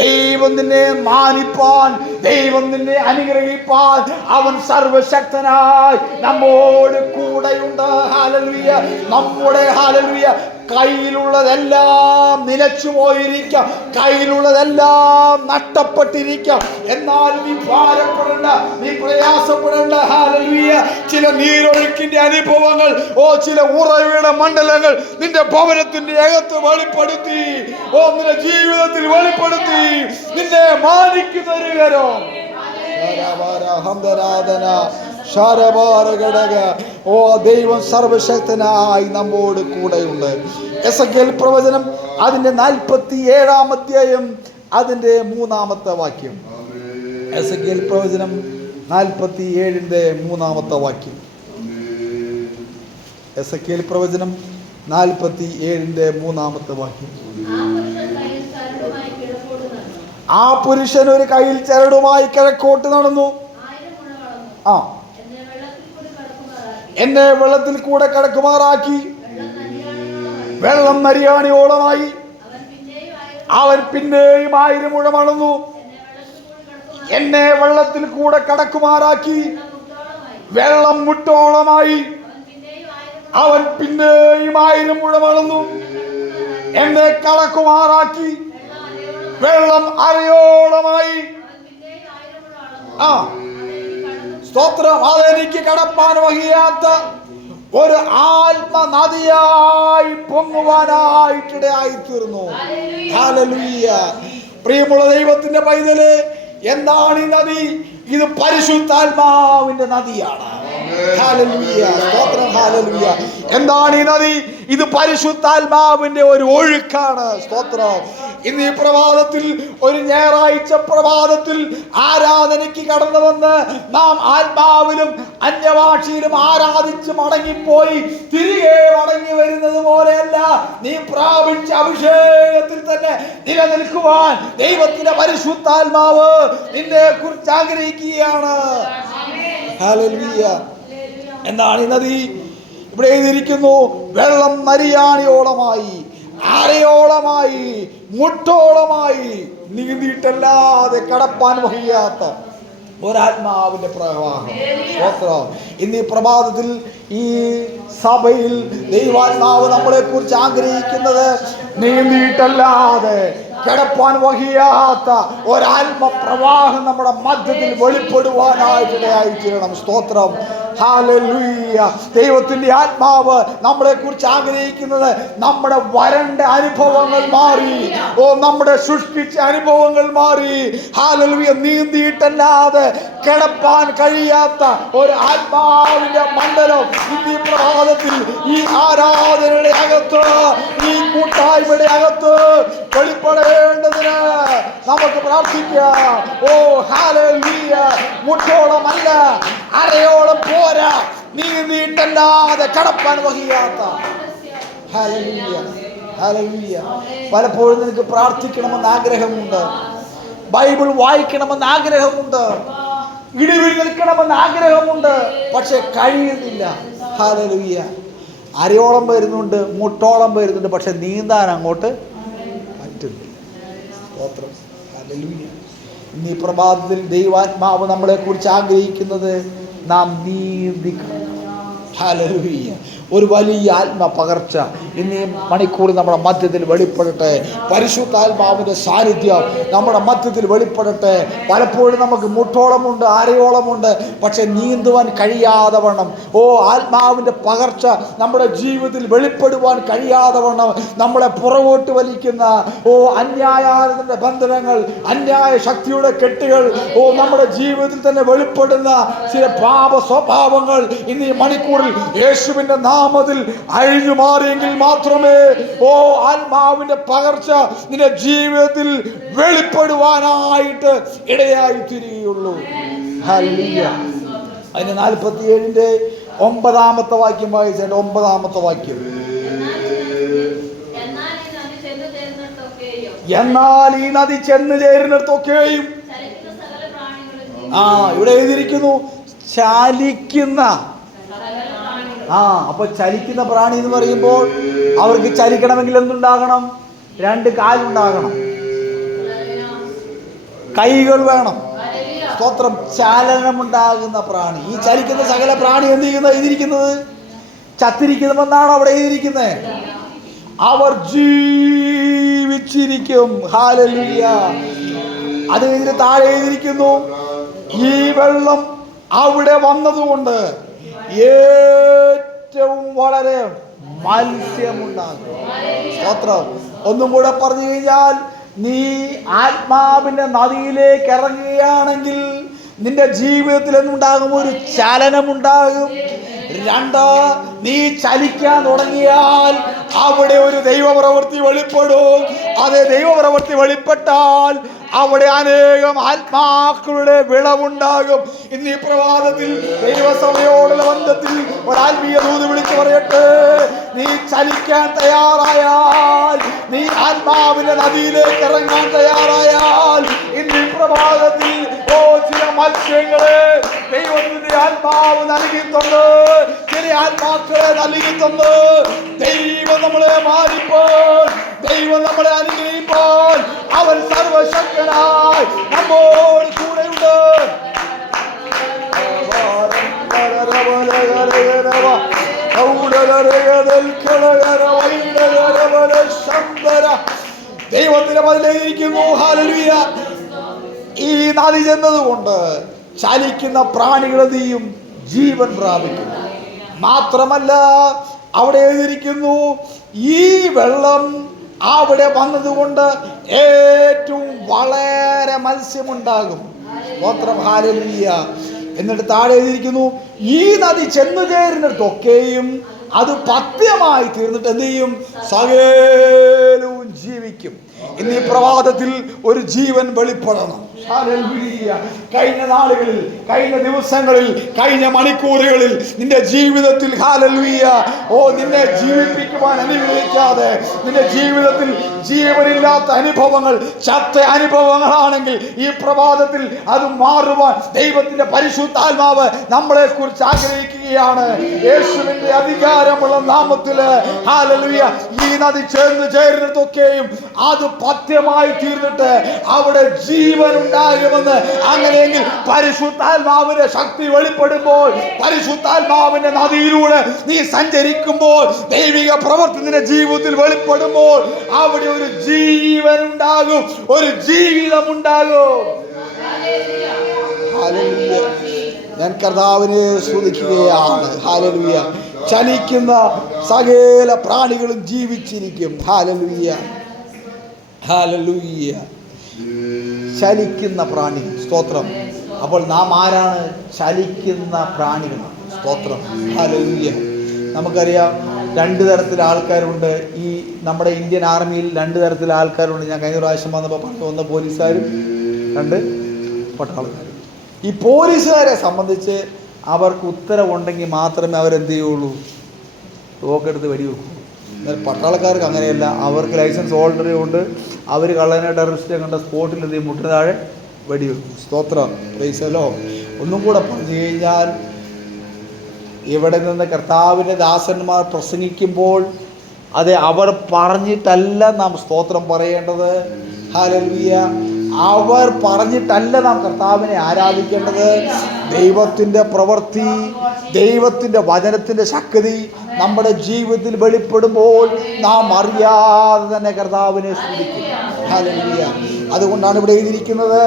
ദൈവം നിന്നെ മാനിപ്പാൻ, ദൈവം നിന്നെ അനുഗ്രഹിപ്പാൻ അവൻ സർവശക്തനായി നമ്മോട് കൂടെയുണ്ട്. ഹല്ലേലൂയ. നമ്മുടെ ഹല്ലേലൂയ കയ്യിലുള്ളതെല്ലാം നിലച്ചു പോയിരിക്കാം, കയ്യിലുള്ളതെല്ലാം നഷ്ടപ്പെട്ടിരിക്കാം. എന്നാൽ നീ ഭാരപ്പെടേണ്ട, നീ പ്രയാസപ്പെടേണ്ട. ഹല്ലേലൂയ. ചില നീരൊഴുക്കിന്റെ അനുഭവങ്ങൾ, ചില ഉറവിട മണ്ഡലങ്ങൾ നിന്റെ ഭവനത്തിന്റെ അകത്ത് വെളിപ്പെടുത്തി, നിന്റെ ജീവിതത്തിൽ വെളിപ്പെടുത്തി നിന്നെ മാനിക്കുന്നൊരു കരം. ദൈവം സർവശക്തനായി നമ്മോട് കൂടെയുണ്ട്. എസെക്കിയേൽ പ്രവചനം അതിന്റെ 47-ാം അധ്യായം അതിന്റെ 3-ാമത്തെ വാക്യം. എസെക്കിയേൽ പ്രവചനം 47-ന്റെ 3-ാമത്തെ വാക്യം. എസെക്കിയേൽ പ്രവചനം 47-ന്റെ 3-ാമത്തെ വാക്യം. ആ പുരുഷൻ ഒരു കയ്യിൽ ചരടുമായി കിഴക്കോട്ട് നടന്നു. എന്നെ വെള്ളത്തിൽ കൂടെ കടക്കുമാറാക്കി. വെള്ളം നരിയാണിയോളമായി. അവൻ പിന്നെയും 1000 മുഴം അളന്നു. എന്നെ വെള്ളത്തിൽ കൂടെ കടക്കുമാറാക്കി. വെള്ളം മുട്ടോളമായി. അവൻ പിന്നെയും 1000 മുഴം അളന്നു. എന്നെ കടക്കുമാറാക്കി. വെള്ളം അരയോളമായി. സ്തോത്രം. അതെനിക്ക് കടപ്പാൻ വഹിയാത്ത ഒരു ആത്മനദിയായി പൊങ്ങുവാനായിട്ടിടയായി തീർന്നു. ഹല്ലേലൂയ. പ്രിയമുള്ള ദൈവത്തിന്റെ പൈതല്, എന്താണ് ഈ നദി? ഇത് പരിശുദ്ധാത്മാവിന്റെ നദിയാണ്. ഹല്ലേലൂയ. സ്തോത്രം. ഹല്ലേലൂയ. എന്താണ് ഈ നദി? ഇത് പരിശുദ്ധാത്മാവിന്റെ ഒരു ഒഴുക്കാണ്. സ്തോത്രം. ഇന്ന് ഈ പ്രഭാതത്തിൽ, ഒരു ഞായറാഴ്ച പ്രഭാതത്തിൽ ആരാധനയ്ക്ക് കടന്നു വന്ന് നാം ആത്മാവിലും അന്യഭാഷയിലും ആരാധിച്ച് മടങ്ങിപ്പോയി തിരികെ മടങ്ങി വരുന്നത് പോലെയല്ല, നീ പ്രാപിച്ച അഭിഷേകത്തിൽ തന്നെ നിലനിൽക്കുവാൻ ദൈവത്തിന്റെ പരിശുദ്ധാത്മാവ് നിന്നെ കുറിച്ച് ആഗ്രഹിക്കുകയാണ്. ഹല്ലേലൂയ. എന്താണ് ഈ നദി? ഇവിടെ എഴുതിയിരിക്കുന്നു, വെള്ളം നരിയാണിയോളമായി, അരയോളമായി, മുട്ടോളമായി, നീന്തിയിട്ടല്ലാതെ കടപ്പാൻ വഹിയാത്ത ഒരാത്മാവിന്റെ പ്രവാഹം. സ്തോത്രം. ഇന്ന് ഈ പ്രഭാതത്തിൽ ഈ സഭയിൽ ദൈവാത്മാവ് നമ്മളെ കുറിച്ച് ആഗ്രഹിക്കുന്നത് നീന്തിയിട്ടല്ലാതെ കിടപ്പാൻ വഹിയാത്ത ഒരാത്മപ്രവാഹം നമ്മുടെ മധ്യത്തിൽ വെളിപ്പെടുവാനായിട്ടിടയായി തീരണം. സ്തോത്രം. ഹല്ലേലൂയ. ദൈവത്തിന്റെ ആത്മാവ് നമ്മളെ കുറിച്ച് ആഗ്രഹിക്കുന്നത് നമ്മുടെ വരണ്ട അനുഭവങ്ങൾ മാറി, നമ്മുടെ സൃഷ്ടിച്ച അനുഭവങ്ങൾ മാറി. ഹല്ലേലൂയ. നീന്തിയിട്ടല്ലാതെ കിടപ്പാൻ കഴിയാത്ത ഒരു ആത്മാവിന്റെ മണ്ഡലം ഈ പ്രഭാതത്തിൽ, ഈ ആരാധനയുടെ അകത്ത്, ഈ കൂട്ടായ്മയുടെ അകത്ത് വെളിപ്പെടേണ്ടതിന് നമുക്ക് പ്രാർത്ഥിക്കാം. ഹല്ലേലൂയ. മുട്ടോളമല്ല, അരയോളം പോരാ, നീട്ടിട്ടല്ലാതെ കടപ്പാൻ വഹിയാത്ത. Hallelujah, hallelujah. പലപ്പോഴും നിനക്ക് പ്രാർത്ഥിക്കണമെന്ന് ആഗ്രഹമുണ്ട്, ബൈബിൾ വായിക്കണമെന്ന് ആഗ്രഹമുണ്ട്, ഇടിവിൽ നിൽക്കണമെന്ന് ആഗ്രഹമുണ്ട്, പക്ഷെ കഴിയുന്നില്ല. ഹല്ലേലൂയ. അരയോളം വരുന്നുണ്ട്, മുട്ടോളം വരുന്നുണ്ട്, പക്ഷെ നീന്താൻ അങ്ങോട്ട് പറ്റുന്നില്ല. സ്തോത്രം. ഹല്ലേലൂയ. ഇന്ന് ഈ പ്രഭാതത്തിൽ ദൈവാത്മാവ് നമ്മളെ കുറിച്ച് ആഗ്രഹിക്കുന്നത് നാം നീന്തി കിടക്കണം. ഹല്ലേലൂയ. ഒരു വലിയ ആത്മപകർച്ച ഇന്ന് ഈ മണിക്കൂറിൽ നമ്മുടെ മധ്യത്തിൽ വെളിപ്പെടട്ടെ. പരിശുദ്ധാത്മാവിൻ്റെ സാന്നിധ്യം നമ്മുടെ മധ്യത്തിൽ വെളിപ്പെടട്ടെ. പലപ്പോഴും നമുക്ക് മുട്ടോളമുണ്ട്, അരയോളമുണ്ട്, പക്ഷെ നീന്തുവാൻ കഴിയാതെ വണ്ണം, ആത്മാവിൻ്റെ പകർച്ച നമ്മുടെ ജീവിതത്തിൽ വെളിപ്പെടുവാൻ കഴിയാതെ വണ്ണം നമ്മളെ പുറകോട്ട് വലിക്കുന്ന അന്യായത്തിൻ്റെ ബന്ധനങ്ങൾ, അന്യായ ശക്തിയുടെ കെട്ടുകൾ, നമ്മുടെ ജീവിതത്തിൽ തന്നെ വെളിപ്പെടുന്ന ചില പാപ സ്വഭാവങ്ങൾ ഇന്ന് ഈ മണിക്കൂറിൽ യേശുവിൻ്റെ നാമത്തിൽ അഴിഞ്ഞു മാറിയെങ്കിൽ മാത്രമേ ആത്മാവിന്റെ പകർച്ച നിന്റെ ജീവിതത്തിൽ വെളിപ്പെടുവാനായിട്ട് ഇടയായി തീരുകയുള്ളൂ. ഹല്ലേലൂയ. അതിന് 47-ന്റെ 9-ാമത്തെ വാക്യം വായിച്ചതിന്റെ 9-ാമത്തെ വാക്യം. എന്നാൽ ഈ നദി ചെന്ന് ചേരുന്നിടത്തൊക്കെയും ഇവിടെ എഴുതിയിരിക്കുന്നു ചലിക്കുന്ന. അപ്പൊ ചലിക്കുന്ന പ്രാണി എന്ന് പറയുമ്പോൾ അവർക്ക് ചലിക്കണമെങ്കിൽ എന്തുണ്ടാകണം? 2 കാലുണ്ടാകണം, കൈകൾ വേണം. സ്തോത്രം. ചലനമുണ്ടാകുന്ന പ്രാണി. ഈ ചലിക്കുന്ന സകല പ്രാണി എന്ത് എഴുതിയിരിക്കുന്നത്? ചത്തിരിക്കുമെന്നാണ് അവിടെ എഴുതിയിരിക്കുന്നത്. അവർ ജീവിച്ചിരിക്കും. ഹല്ലേലൂയ. അത് കഴിഞ്ഞ് താഴെ എഴുതിയിരിക്കുന്നു, ഈ വെള്ളം അവിടെ വന്നതുകൊണ്ട് ഏറ്റവും വളരെ മത്സ്യമുണ്ടാകും. സ്തോത്രം. ഒന്നും കൂടെ പറഞ്ഞു കഴിഞ്ഞാൽ, നീ ആത്മാവിന്റെ നദിയിലേക്ക് ഇറങ്ങുകയാണെങ്കിൽ നിന്റെ ജീവിതത്തിൽ എന്തുണ്ടാകും? ഒരു ചലനമുണ്ടാകും. 2, നീ ചലിക്കാൻ തുടങ്ങിയാൽ അവിടെ ഒരു ദൈവപ്രവൃത്തി വെളിപ്പെടും. അതേ ദൈവപ്രവൃത്തി വെളിപ്പെട്ടാൽ അവിടെ അനേകം ആത്മാക്കളുടെ വിളവുണ്ടാകും. ഇന്ന് ഈ പ്രഭാതത്തിൽ ദൈവസഭയോടുള്ള ബന്ധത്തിൽ ഒരാത്മീയ ദൂത് വിളിച്ചു പറയട്ടെ, നീ ചലിക്കാൻ തയ്യാറായാൽ, നീ ആത്മാവിന്റെ നദിയിലേക്ക് ഇറങ്ങാൻ തയ്യാറായാൽ, ഇന്ന് ഈ പ്രഭാതത്തിൽ ചില മത്സ്യങ്ങളെ ദൈവത്തിന്റെ ആത്മാവ് നൽകിയിട്ടുണ്ട്, ചില ആത്മാക്കളെ നൽകിയിട്ടുണ്ട്. ദൈവം നമ്മളെ മാറിപ്പോൾ, ദൈവം നമ്മളെ അനുഗ്രഹിപ്പോൾ, അവൻ സർവശക്തനായി നമ്മോട് കൂടെയുണ്ട്. ദൈവത്തിന്റെ പതിലേയിരിക്കുന്നു. ഹല്ലേലൂയ. ഈ നദി ചെന്നതുകൊണ്ട് ചലിക്കുന്ന പ്രാണികളെയും ജീവൻ പ്രാപിക്കും. മാത്രമല്ല അവിടെ എഴുതിയിരിക്കുന്നു, ഈ വെള്ളം അവിടെ വന്നതുകൊണ്ട് ഏറ്റവും വളരെ മത്സ്യമുണ്ടാകും. സ്തോത്രം. ഹല്ലേലൂയ. എന്നിട്ട് താഴെ എഴുതിയിരിക്കുന്നു, ഈ നദി ചെന്നു ചേരുന്നിടത്തൊക്കെയും അത് പഥ്യമായി തീർന്നിട്ട് എന്ത് ചെയ്യും? സകലവും ജീവിക്കും. ഇന്ന് ഈ പ്രഭാതത്തിൽ ഒരു ജീവൻ വെളിപ്പെടണം. കഴിഞ്ഞ നാളുകളിൽ, കഴിഞ്ഞ ദിവസങ്ങളിൽ, കഴിഞ്ഞ മണിക്കൂറുകളിൽ നിന്റെ ജീവിതത്തിൽ ഹല്ലേലൂയ നിന്നെ ജീവിപ്പിക്കുവാൻ അനുഗ്രഹിക്കാതെ നിന്റെ ജീവിതത്തിൽ ജീവനില്ലാത്ത അനുഭവങ്ങൾ, ചത്ത അനുഭവങ്ങളാണെങ്കിൽ ഈ പ്രഭാതത്തിൽ അത് മാറുവാൻ ദൈവത്തിന്റെ പരിശുദ്ധാത്മാവ് നമ്മളെ കുറിച്ച് ആഗ്രഹിക്കുകയാണ്. യേശുവിന്റെ അധികാരമുള്ള നാമത്തില് ഹല്ലേലൂയ. ഈ നദി ചേരുന്നിടത്തൊക്കെയും അത് പഥ്യമായി തീർന്നിട്ട് അവിടെ ജീവൻ ഉണ്ടാകുമെന്ന്. അങ്ങനെയെങ്കിൽ പരിശുദ്ധാത്മാവിന്റെ ശക്തി വെളിപ്പെടുമ്പോൾ, പരിശുദ്ധാത്മാവിന്റെ നദിയിലൂടെ നീ സഞ്ചരിക്കുമ്പോൾ, ദൈവിക പ്രവൃത്തി നിന്റെ ജീവിതത്തിൽ വെളിപ്പെടുമ്പോൾ അവിടെ ഒരു ജീവൻ ഉണ്ടാകും, ഒരു ജീവിതം ഉണ്ടാകും. ഹല്ലേലൂയ. ഞാൻ കർത്താവിനെ സ്തുതിക്കുകയാണ്. ഹല്ലേലൂയ. ചലിക്കുന്ന സകല പ്രാണികളും ജീവിച്ചിരിക്കും. ഹല്ലേലൂയ. ഹല്ലേലൂയ. ചലിക്കുന്ന പ്രാണി. സ്തോത്രം. അപ്പോൾ നാം ആരാണ്? ചലിക്കുന്ന പ്രാണികൾ. സ്തോത്രം. ഹല്ലേലൂയ. നമുക്കറിയാം 2 തരത്തിലെ ആൾക്കാരുണ്ട്. ഈ നമ്മുടെ ഇന്ത്യൻ ആർമിയിൽ 2 തരത്തിലെ ആൾക്കാരുണ്ട്. ഞാൻ കഴിഞ്ഞ പ്രാവശ്യം വന്നപ്പോൾ പറഞ്ഞു, 1 പോലീസുകാരും 2 പട്ടാളക്കാരും. ഈ പോലീസുകാരെ സംബന്ധിച്ച് അവർക്ക് ഉത്തരവുണ്ടെങ്കിൽ മാത്രമേ അവരെന്ത് ചെയ്യുള്ളൂ, തോക്കെടുത്ത് വെടിവെക്കൂ. എന്നാൽ പട്ടാളക്കാർക്ക് അങ്ങനെയല്ല. അവർക്ക് ലൈസൻസ് ഓൾറെഡി ഉണ്ട്. അവർ കള്ളനെ ടെററിസ്റ്റിനെ കണ്ട സ്പോട്ടിൽ എന്ത് ചെയ്യും, മുട്ടിന് താഴെ വെടിവെക്കും. സ്തോത്രം, പ്രൈസലോ. ഒന്നും കൂടെ പറഞ്ഞു കഴിഞ്ഞാൽ, ഇവിടെ നിന്ന് കർത്താവിൻ്റെ ദാസന്മാർ പ്രസംഗിക്കുമ്പോൾ അതെ അവർ പറഞ്ഞിട്ടല്ല നാം സ്തോത്രം പറയേണ്ടത്. ഹല്ലേലൂയ. അവർ പറഞ്ഞിട്ടല്ല നാം കർത്താവിനെ ആരാധിക്കേണ്ടത്. ദൈവത്തിൻ്റെ പ്രവൃത്തി, ദൈവത്തിൻ്റെ വചനത്തിൻ്റെ ശക്തി നമ്മുടെ ജീവിതത്തിൽ വെളിപ്പെടുമ്പോൾ നാം അറിയാതെ തന്നെ കർത്താവിനെ സ്തുതിക്കും. ഹല്ലേലൂയ. അതുകൊണ്ടാണ് ഇവിടെ എഴുതിയിരിക്കുന്നത്,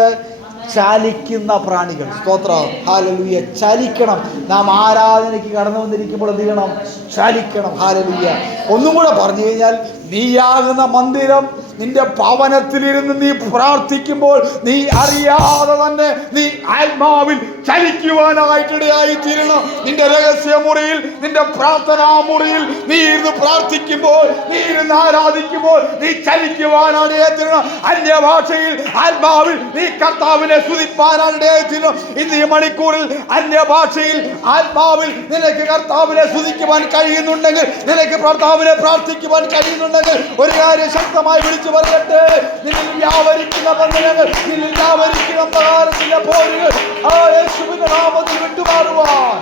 ചലിക്കുന്ന പ്രാണികൾ. സ്തോത്രം, ഹല്ലേലൂയ. ചലിക്കണം. നാം ആരാധനയ്ക്ക് കടന്നു വന്നിരിക്കുമ്പോൾ എന്ത് ചെയ്യണം, ചലിക്കണം. ഹല്ലേലൂയ. ഒന്നും കൂടെ പറഞ്ഞു കഴിഞ്ഞാൽ, നീയാകുന്ന മന്ദിരം, നിന്റെ ഭവനത്തിലിരുന്ന് നീ പ്രാർത്ഥിക്കുമ്പോൾ നീ അറിയാതെ തന്നെ നീ ആത്മാവിൽ ചലിക്കുവാനായിട്ടിടയായി തീരണം. നിന്റെ രഹസ്യ മുറിയിൽ, നിന്റെ പ്രാർത്ഥനാ മുറിയിൽ നീ ഇരുന്ന് പ്രാർത്ഥിക്കുമ്പോൾ, നീ ഇരുന്ന് ആരാധിക്കുമ്പോൾ നീ ചലിക്കുവാനായിടയായി തീരണം. അന്യഭാഷയിൽ ആത്മാവിൽ നീ കർത്താവിനെ സ്തുതിപ്പാനായിടയായി തീരണം. ഇന്ന് ഈ മണിക്കൂറിൽ അന്യഭാഷയിൽ ആത്മാവിൽ നിനക്ക് കർത്താവിനെ സ്തുതിക്കുവാൻ കഴിയുന്നുണ്ടെങ്കിൽ, നിനക്ക് കർത്താവിനെ പ്രാർത്ഥിക്കുവാൻ കഴിയുന്നുണ്ടെങ്കിൽ, ഒരു കാര്യം ശക്തമായി വിളിച്ചു പറയട്ടെ, നിന്നിൽ വ്യാപരിക്കുന്ന ബന്ധനങ്ങൾ, നിന്നിൽ വ്യാപരിക്കുന്ന പ്രകാരത്തിന്റെ പോരുകൾ യേശുവിന്റെ നാമത്തിൽ വിട്ടുമാറുവാൻ.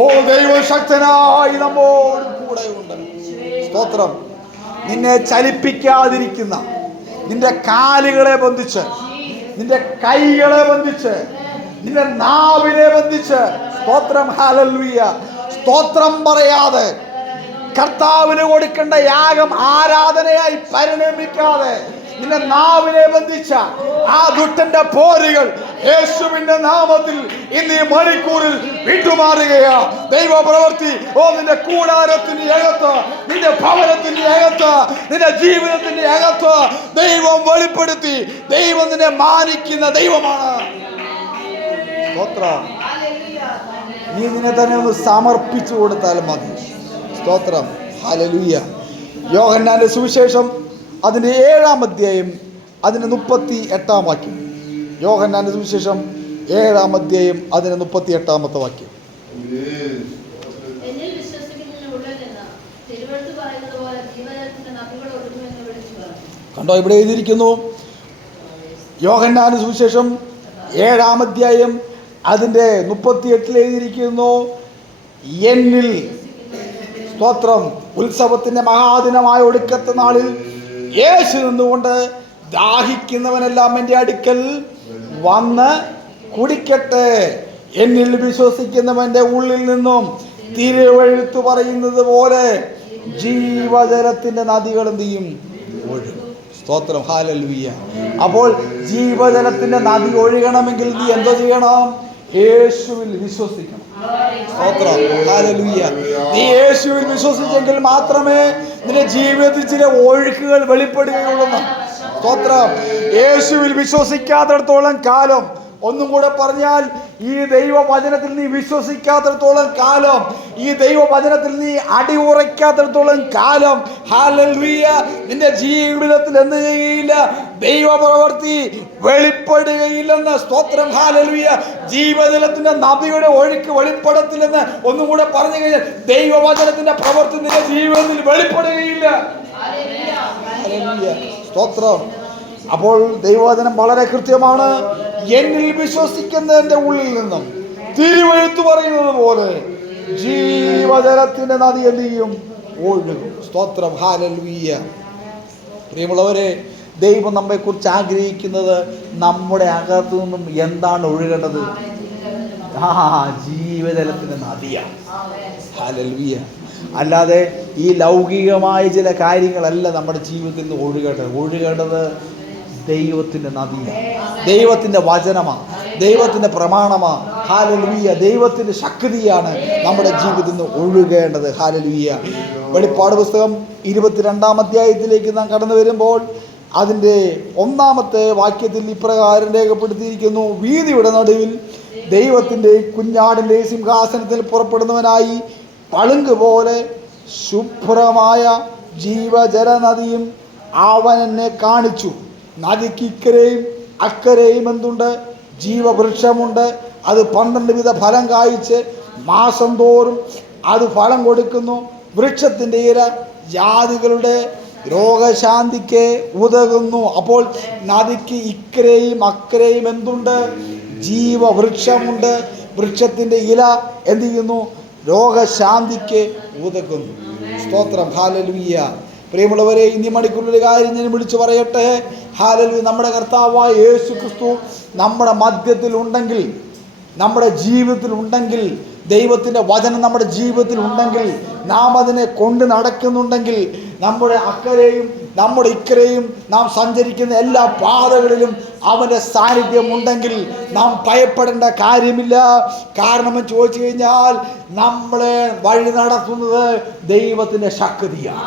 ഓ, ദൈവശക്തനായി നമ്മോട് കൂടെ ഉണ്ട്. സ്തോത്രം. നിന്നെ ചലിപ്പിക്കാതിരിക്കുന്ന, നിന്റെ കാലുകളെ ബന്ധിച്ച്, നിന്റെ കൈകളെ ബന്ധിച്ച്, നിന്റെ നാവിനെ ബന്ധിച്ച്, സ്തോത്രം, ഹല്ലേലൂയ, സ്തോത്രം പറയാതെ, കർത്താവിന് കൊടുക്കേണ്ട യാഗം ആരാധനയായി പരിണമിക്കാതെ നിന്റെ നാവിനെ ബന്ധിച്ച ആ ദുഷ്ടന്റെ പോരുകൾ യേശുവിന്റെ നാമത്തിൽ ഇന്ന് ഈ മണിക്കൂറിൽ വിട്ടുമാറുകയാ. ദൈവ പ്രവൃത്തി നിന്റെ കൂടാരത്തിന്റെ അകത്ത്, നിന്റെ ഭവനത്തിന്റെ അകത്ത്, നിന്റെ ജീവിതത്തിന്റെ അകത്ത് ദൈവം വെളിപ്പെടുത്തി. ദൈവം നിന്നെ മാനിക്കുന്ന ദൈവമാണ്. സ്തോത്രം. നീ നിന്നെ തന്നെ ഒന്ന് സമർപ്പിച്ചു കൊടുത്താൽ മതി. സ്തോത്രം, ഹല്ലേലൂയ. യോഹന്നാന്റെ സുവിശേഷം അതിൻ്റെ 7-ാം അധ്യായം അതിന് 38-ാം വാക്യം. യോഹന്നാന്റെ സുവിശേഷം 7-ാം അധ്യായം അതിന് 38-ാമത്തെ വാക്യം. കണ്ടോ, ഇവിടെ എഴുതിയിരിക്കുന്നു, യോഹന്നാന്റെ സുവിശേഷം 7-ാം അധ്യായം അതിൻ്റെ 38 എഴുതിയിരിക്കുന്നു, എന്നിൽ, സ്തോത്രം, ഉത്സവത്തിൻ്റെ മഹാദിനമായ ഒടുക്കത്തെ നാളിൽ യേശു നിന്നുകൊണ്ട് ദാഹിക്കുന്നവനെല്ലാം എൻ്റെ അടുക്കൽ വന്ന് കുടിക്കട്ടെ. എന്നിൽ വിശ്വസിക്കുന്നവൻ്റെ ഉള്ളിൽ നിന്നും തിരുവെഴുത്ത് പറയുന്നത് പോലെ ജീവജലത്തിൻ്റെ നദികൾ എന്ത് ചെയ്യും, ഒഴുകും. സ്തോത്രം, ഹല്ലേലൂയ. അപ്പോൾ ജീവജലത്തിന്റെ നദി ഒഴുകണമെങ്കിൽ നീ എന്തോ ചെയ്യണം, യേശുവിൽ വിശ്വസിക്കണം. സ്തോത്രം, ഹല്ലേലൂയ. നീ യേശുവിൽ വിശ്വസിച്ചെങ്കിൽ മാത്രമേ നിന്റെ ജീവിതത്തിൽ ചില ഒഴുക്കുകൾ വെളിപ്പെടുകയുള്ളൂ. സ്തോത്രം. യേശുവിൽ വിശ്വസിക്കാത്തിടത്തോളം കാലം, ഒന്നും കൂടെ പറഞ്ഞാൽ, ഈ ദൈവവചനത്തിൽ നീ വിശ്വസിക്കാത്തിടത്തോളം കാലം, ഈ ദൈവവചനത്തിൽ നീ അടിയുറയ്ക്കാത്തിടത്തോളം കാലം, ഹല്ലേലൂയ, നിന്റെ ജീവിതത്തിൽ എന്ത് ചെയ്യില്ല, ദൈവപ്രവൃത്തി വെളിപ്പെടുകയില്ലെന്ന്. സ്തോത്രം, ഹല്ലേലൂയ. ജീവജലത്തിന്റെ നദിയുടെ ഒഴുക്ക് വെളിപ്പെടത്തില്ലെന്ന് ഒന്നും കൂടെ പറഞ്ഞു കഴിഞ്ഞാൽ, ദൈവവചനത്തിന്റെ പ്രവൃത്തി നിന്റെ ജീവിതത്തിൽ വെളിപ്പെടുകയില്ല. ഹല്ലേലൂയ, സ്തോത്രം. അപ്പോൾ ദൈവവചനം വളരെ കൃത്യമാണ്. എന്നിൽ വിശ്വസിക്കുന്നതിന്റെ ഉള്ളിൽ നിന്നും തിരുവെഴുത്ത് പറയുന്നത് പോലെ ജീവജലത്തിന്റെ നദി എന്ത് ചെയ്യും, ഒഴുകും. സ്തോത്രം, ഹല്ലേലൂയ. പ്രിയമുള്ളവരെ, ദൈവം നമ്മെക്കുറിച്ച് ആഗ്രഹിക്കുന്നത് നമ്മുടെ അകത്തു നിന്നും എന്താണ് ഒഴുകേണ്ടത്? ജീവജലത്തിന്റെ നദിയാണ്. ഹല്ലേലൂയ. അല്ലാതെ ഈ ലൗകികമായ ചില കാര്യങ്ങളല്ല നമ്മുടെ ജീവിതത്തിൽ നിന്ന് ഒഴുകേണ്ടത് ദൈവത്തിൻ്റെ നദിയാണ്, ദൈവത്തിൻ്റെ വചനമാണ്, ദൈവത്തിൻ്റെ പ്രമാണമാണ്. ഹല്ലേലൂയ. ദൈവത്തിൻ്റെ ശക്തിയാണ് നമ്മുടെ ജീവിതത്തിൽ നിന്ന് ഒഴുകേണ്ടത്. ഹല്ലേലൂയ. വെളിപ്പാട് പുസ്തകം 22-ാം അധ്യായത്തിലേക്ക് നാം കടന്നു വരുമ്പോൾ അതിൻ്റെ 1-ാമത്തെ വാക്യത്തിൽ ഇപ്രകാരം രേഖപ്പെടുത്തിയിരിക്കുന്നു, വീതിയുടെ നടുവിൽ ദൈവത്തിൻ്റെ കുഞ്ഞാടിൻ്റെ സിംഹാസനത്തിൽ പുറപ്പെടുന്നവനായി പളുങ്ക് പോലെ ശുഭ്രമായ ജീവജല നദിയും അവൻ എന്നെ കാണിച്ചു. നദിക്ക് ഇക്കരെയും അക്കരെയും എന്തുണ്ട്? ജീവവൃക്ഷമുണ്ട്. അത് 12 വിധ ഫലം കായ്ച്ച് മാസം തോറും അത് ഫലം കൊടുക്കുന്നു. വൃക്ഷത്തിൻ്റെ ഇല ജാതികളുടെ രോഗശാന്തിക്ക് ഉതകുന്നു. അപ്പോൾ നദിക്ക് ഇക്കരെയും അക്കരെയും എന്തുണ്ട്? ജീവവൃക്ഷമുണ്ട്. വൃക്ഷത്തിൻ്റെ ഇല എന്ത് ചെയ്യുന്നു? രോഗശാന്തിക്ക് ഉതകുന്നു. സ്തോത്രം. ഹല്ലേലൂയ. പ്രിയമുള്ളവരെ, ഇനി മണിക്കൂറിലൊരു കാര്യം ഞാൻ വിളിച്ചു പറയട്ടെ. ഹല്ലേലൂയ. നമ്മുടെ കർത്താവായ യേശു ക്രിസ്തു നമ്മുടെ മധ്യത്തിൽ ഉണ്ടെങ്കിൽ, നമ്മുടെ ജീവിതത്തിൽ ഉണ്ടെങ്കിൽ, ദൈവത്തിൻ്റെ വചനം നമ്മുടെ ജീവിതത്തിൽ ഉണ്ടെങ്കിൽ, നാം അതിനെ കൊണ്ട് നടക്കുന്നുണ്ടെങ്കിൽ, നമ്മുടെ അക്കരെയും നമ്മുടെ ഇക്കരെയും നാം സഞ്ചരിക്കുന്ന എല്ലാ പാതകളിലും അവൻ്റെ സാന്നിധ്യം ഉണ്ടെങ്കിൽ നാം ഭയപ്പെടേണ്ട കാര്യമില്ല. കാരണം ചോദിച്ചു കഴിഞ്ഞാൽ നമ്മളെ വഴി നടത്തുന്നത് ദൈവത്തിൻ്റെ ശക്തിയാണ്.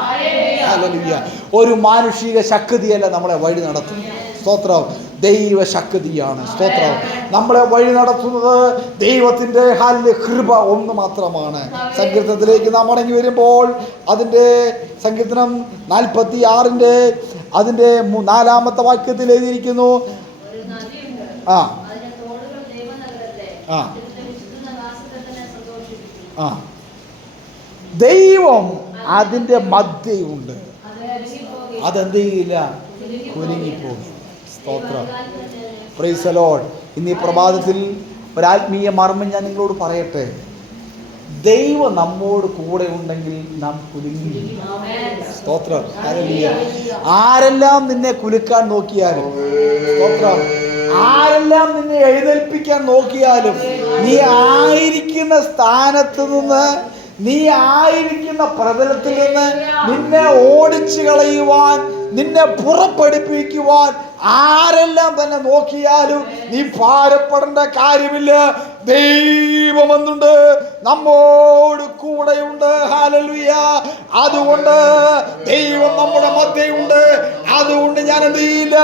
ഹല്ലേലൂയ. ഒരു മാനുഷിക ശക്തിയല്ല നമ്മളെ വഴി നടത്തുന്നത്. സ്തോത്രം. ദൈവശക്തിയാണ്. സ്തോത്രം. നമ്മളെ വഴി നടത്തുന്നത് ദൈവത്തിൻ്റെ കൃപ ഒന്ന് മാത്രമാണ്. സങ്കീർത്തനത്തിലേക്ക് നാം മടങ്ങി വരുമ്പോൾ അതിൻ്റെ സങ്കീർത്തനം 46 അതിൻ്റെ 4-ാമത്തെ വാക്യത്തിൽ എഴുതിയിരിക്കുന്നു. ആ ആ ആ ദൈവം അതിൻ്റെ മധ്യയുണ്ട്, അതെന്ത് ചെയ്യില്ല? കുലുങ്ങിപ്പോകും. സ്തോത്രം. Praise the Lord. ഇന്ന് ഈ പ്രഭാതത്തിൽ ഒരാത്മീയ മർമ്മം ഞാൻ നിങ്ങളോട് പറയട്ടെ. ദൈവം നമ്മോട് കൂടെ ഉണ്ടെങ്കിൽ നാം കുലുങ്ങി. സ്തോത്രം. ഹല്ലേലൂയ. ആരെല്ലാം നിന്നെ കുലുക്കാൻ നോക്കിയാലും, സ്തോത്രം, ആരെല്ലാം നിന്നെ എഴുന്നേൽപ്പിക്കാൻ നോക്കിയാലും, നീ ആയിരിക്കുന്ന സ്ഥാനത്ത് നിന്ന്, നീ ആയിരിക്കുന്ന പ്രതലത്തിൽ നിന്ന് നിന്നെ ഓടിച്ചു കളയുവാൻ, നിന്നെ പുറപ്പെടുപ്പിക്കുവാൻ ആരെല്ലാം തന്നെ നോക്കിയാലും നീ ഭാരപ്പെടേണ്ട കാര്യമില്ല. ദൈവം എന്തുണ്ട്? നമ്മോട് കൂടെയുണ്ട്. ഹല്ലേലൂയ. അതുകൊണ്ട് ദൈവം നമ്മുടെ മധ്യയുണ്ട്. അതുകൊണ്ട് ഞാൻ എന്ത് ചെയ്യില്ല?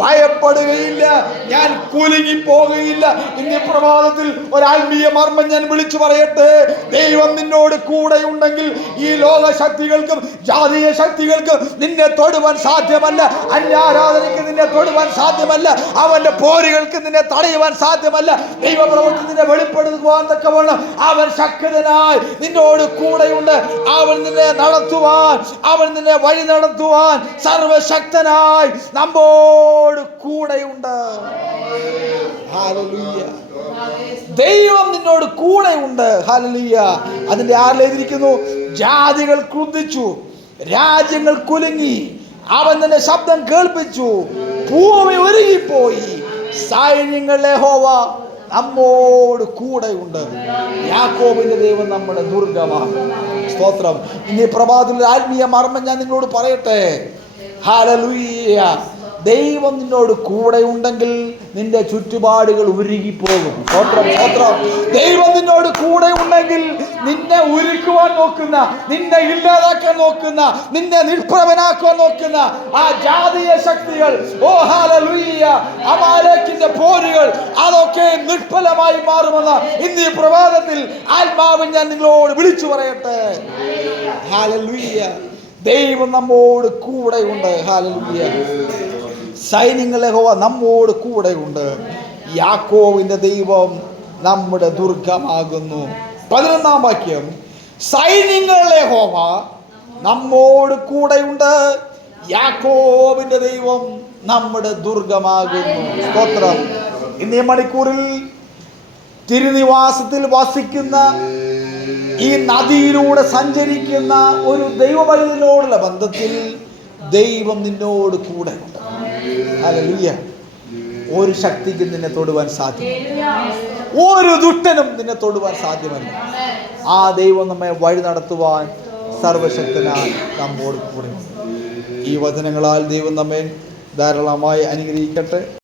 ഭയപ്പെടുകയില്ല, ഞാൻ കുലുങ്ങിപ്പോകുകയില്ല. ഇന്ന് പ്രഭാതത്തിൽ ഒരാത്മീയ മർമ്മം ഞാൻ വിളിച്ചു പറയട്ടെ. ദൈവം നിന്നോട് കൂടെയുണ്ടെങ്കിൽ ഈ ലോക ശക്തികൾക്കും ജാതീയ ശക്തികൾക്കും നിന്നെ തൊടുവാൻ സാധ്യമല്ല. അന്യാരാധനയ്ക്ക് നിന്നെ തൊടുവാൻ സാധ്യമല്ല. അവന്റെ പോരുകൾക്ക് നിന്നെ തടയുവാൻ സാധ്യമല്ല. ദൈവപ്രവൃത്തി നിന്നെ വെളിപ്പെടുത്തുവാൻ തക്കവണ്ണം അവൻ ശക്തനായി നിന്നോട് കൂടെയുണ്ട്. അവൻ നിന്നെ നടത്തുവാൻ, അവൻ നിന്നെ വഴി നടത്തുവാൻ സർവശക്തനായി നമ്മോട് കൂടെയുണ്ട്. ഹല്ലേലൂയ. ദൈവം നിന്നോട് കൂടെയുണ്ട്. ഹല്ലേലൂയ. അതിന്റെ 6 എഴുതിയിരിക്കുന്നു, ജാതികൾ ക്രുദ്ധിച്ചു, രാജ്യങ്ങൾ കുലുങ്ങി, അവൻ നിന്റെ ശബ്ദം കേൾപ്പിച്ചു, ഭൂമി ഒരുങ്ങിപ്പോയി, സൈന്യങ്ങളുടെ യഹോവ നമ്മോട് കൂടെയുണ്ട്. യാക്കോബിന്റെ ദൈവം നമ്മുടെ ദുർഗമാണ്. സ്തോത്രം. ഇനി പ്രഭാതത്തിൽ ആത്മീയ മർമ്മം ഞാൻ നിങ്ങളോട് പറയട്ടെ. ഹല്ലേലൂയ. ദൈവം നിന്നോട് കൂടെ ഉണ്ടെങ്കിൽ നിന്റെ ചുറ്റുപാടുകൾ ഉരുകിപ്പോകും. സ്തോത്രം. സ്തോത്രം. ദൈവം നിന്നോട് കൂടെ ഉണ്ടെങ്കിൽ നിന്നെ ഉരുക്കുവാൻ നോക്കുന്ന, നിന്നെ ഇല്ലാതാക്കാൻ നോക്കുന്ന, നിന്നെ നിഷ്പ്രഭനാക്കാൻ നോക്കുന്ന ആ ജാതീയ ശക്തികൾ, ഓ ഹല്ലേലൂയ, അമാലേക്കിന്റെ പോരുകൾ, അതൊക്കെ നിഷ്ഫലമായി മാറുമെന്ന് ഇന്ന് ഈ പ്രഭാതത്തിൽ ആത്മാവിൽ ഞാൻ നിങ്ങളോട് വിളിച്ചു പറയട്ടെ. ഹല്ലേലൂയ. ദൈവം നമ്മോട് കൂടെയുണ്ട്. ഹല്ലേലൂയ. സൈന്യങ്ങളെ യഹോവ നമ്മോട് കൂടെയുണ്ട്. യാക്കോബിന്റെ ദൈവം നമ്മുടെ ദുർഗമാകുന്നു. 11-ാം വാക്യം, സൈന്യങ്ങളെ യഹോവ നമ്മോട് കൂടെയുണ്ട്, യാക്കോബിന്റെ ദൈവം നമ്മുടെ ദുർഗമാകുന്നു. സ്തോത്രം. ഇന്നീ മണിക്കൂറിൽ തിരുനിവാസത്തിൽ വസിക്കുന്ന, ഈ നദിയിലൂടെ സഞ്ചരിക്കുന്ന ഒരു ദൈവവചനത്തോടുള്ള ബന്ധത്തിൽ ദൈവം നിന്നോട് കൂടെ ഉണ്ട്. ഹല്ലേലൂയ. ഒരു ശക്തിക്കും നിന്നെ തൊടുവാൻ സാധ്യമല്ല, ഒരു ദുഷ്ടനും നിന്നെ തൊടുവാൻ സാധ്യമല്ല. ആ ദൈവം നമ്മെ വഴി നടത്തുവാൻ സർവശക്തനായി നമ്മോട് കൂടെ ഉണ്ട്. ഈ വചനങ്ങളാൽ ദൈവം നമ്മെ ധാരാളമായി അനുഗ്രഹിക്കട്ടെ.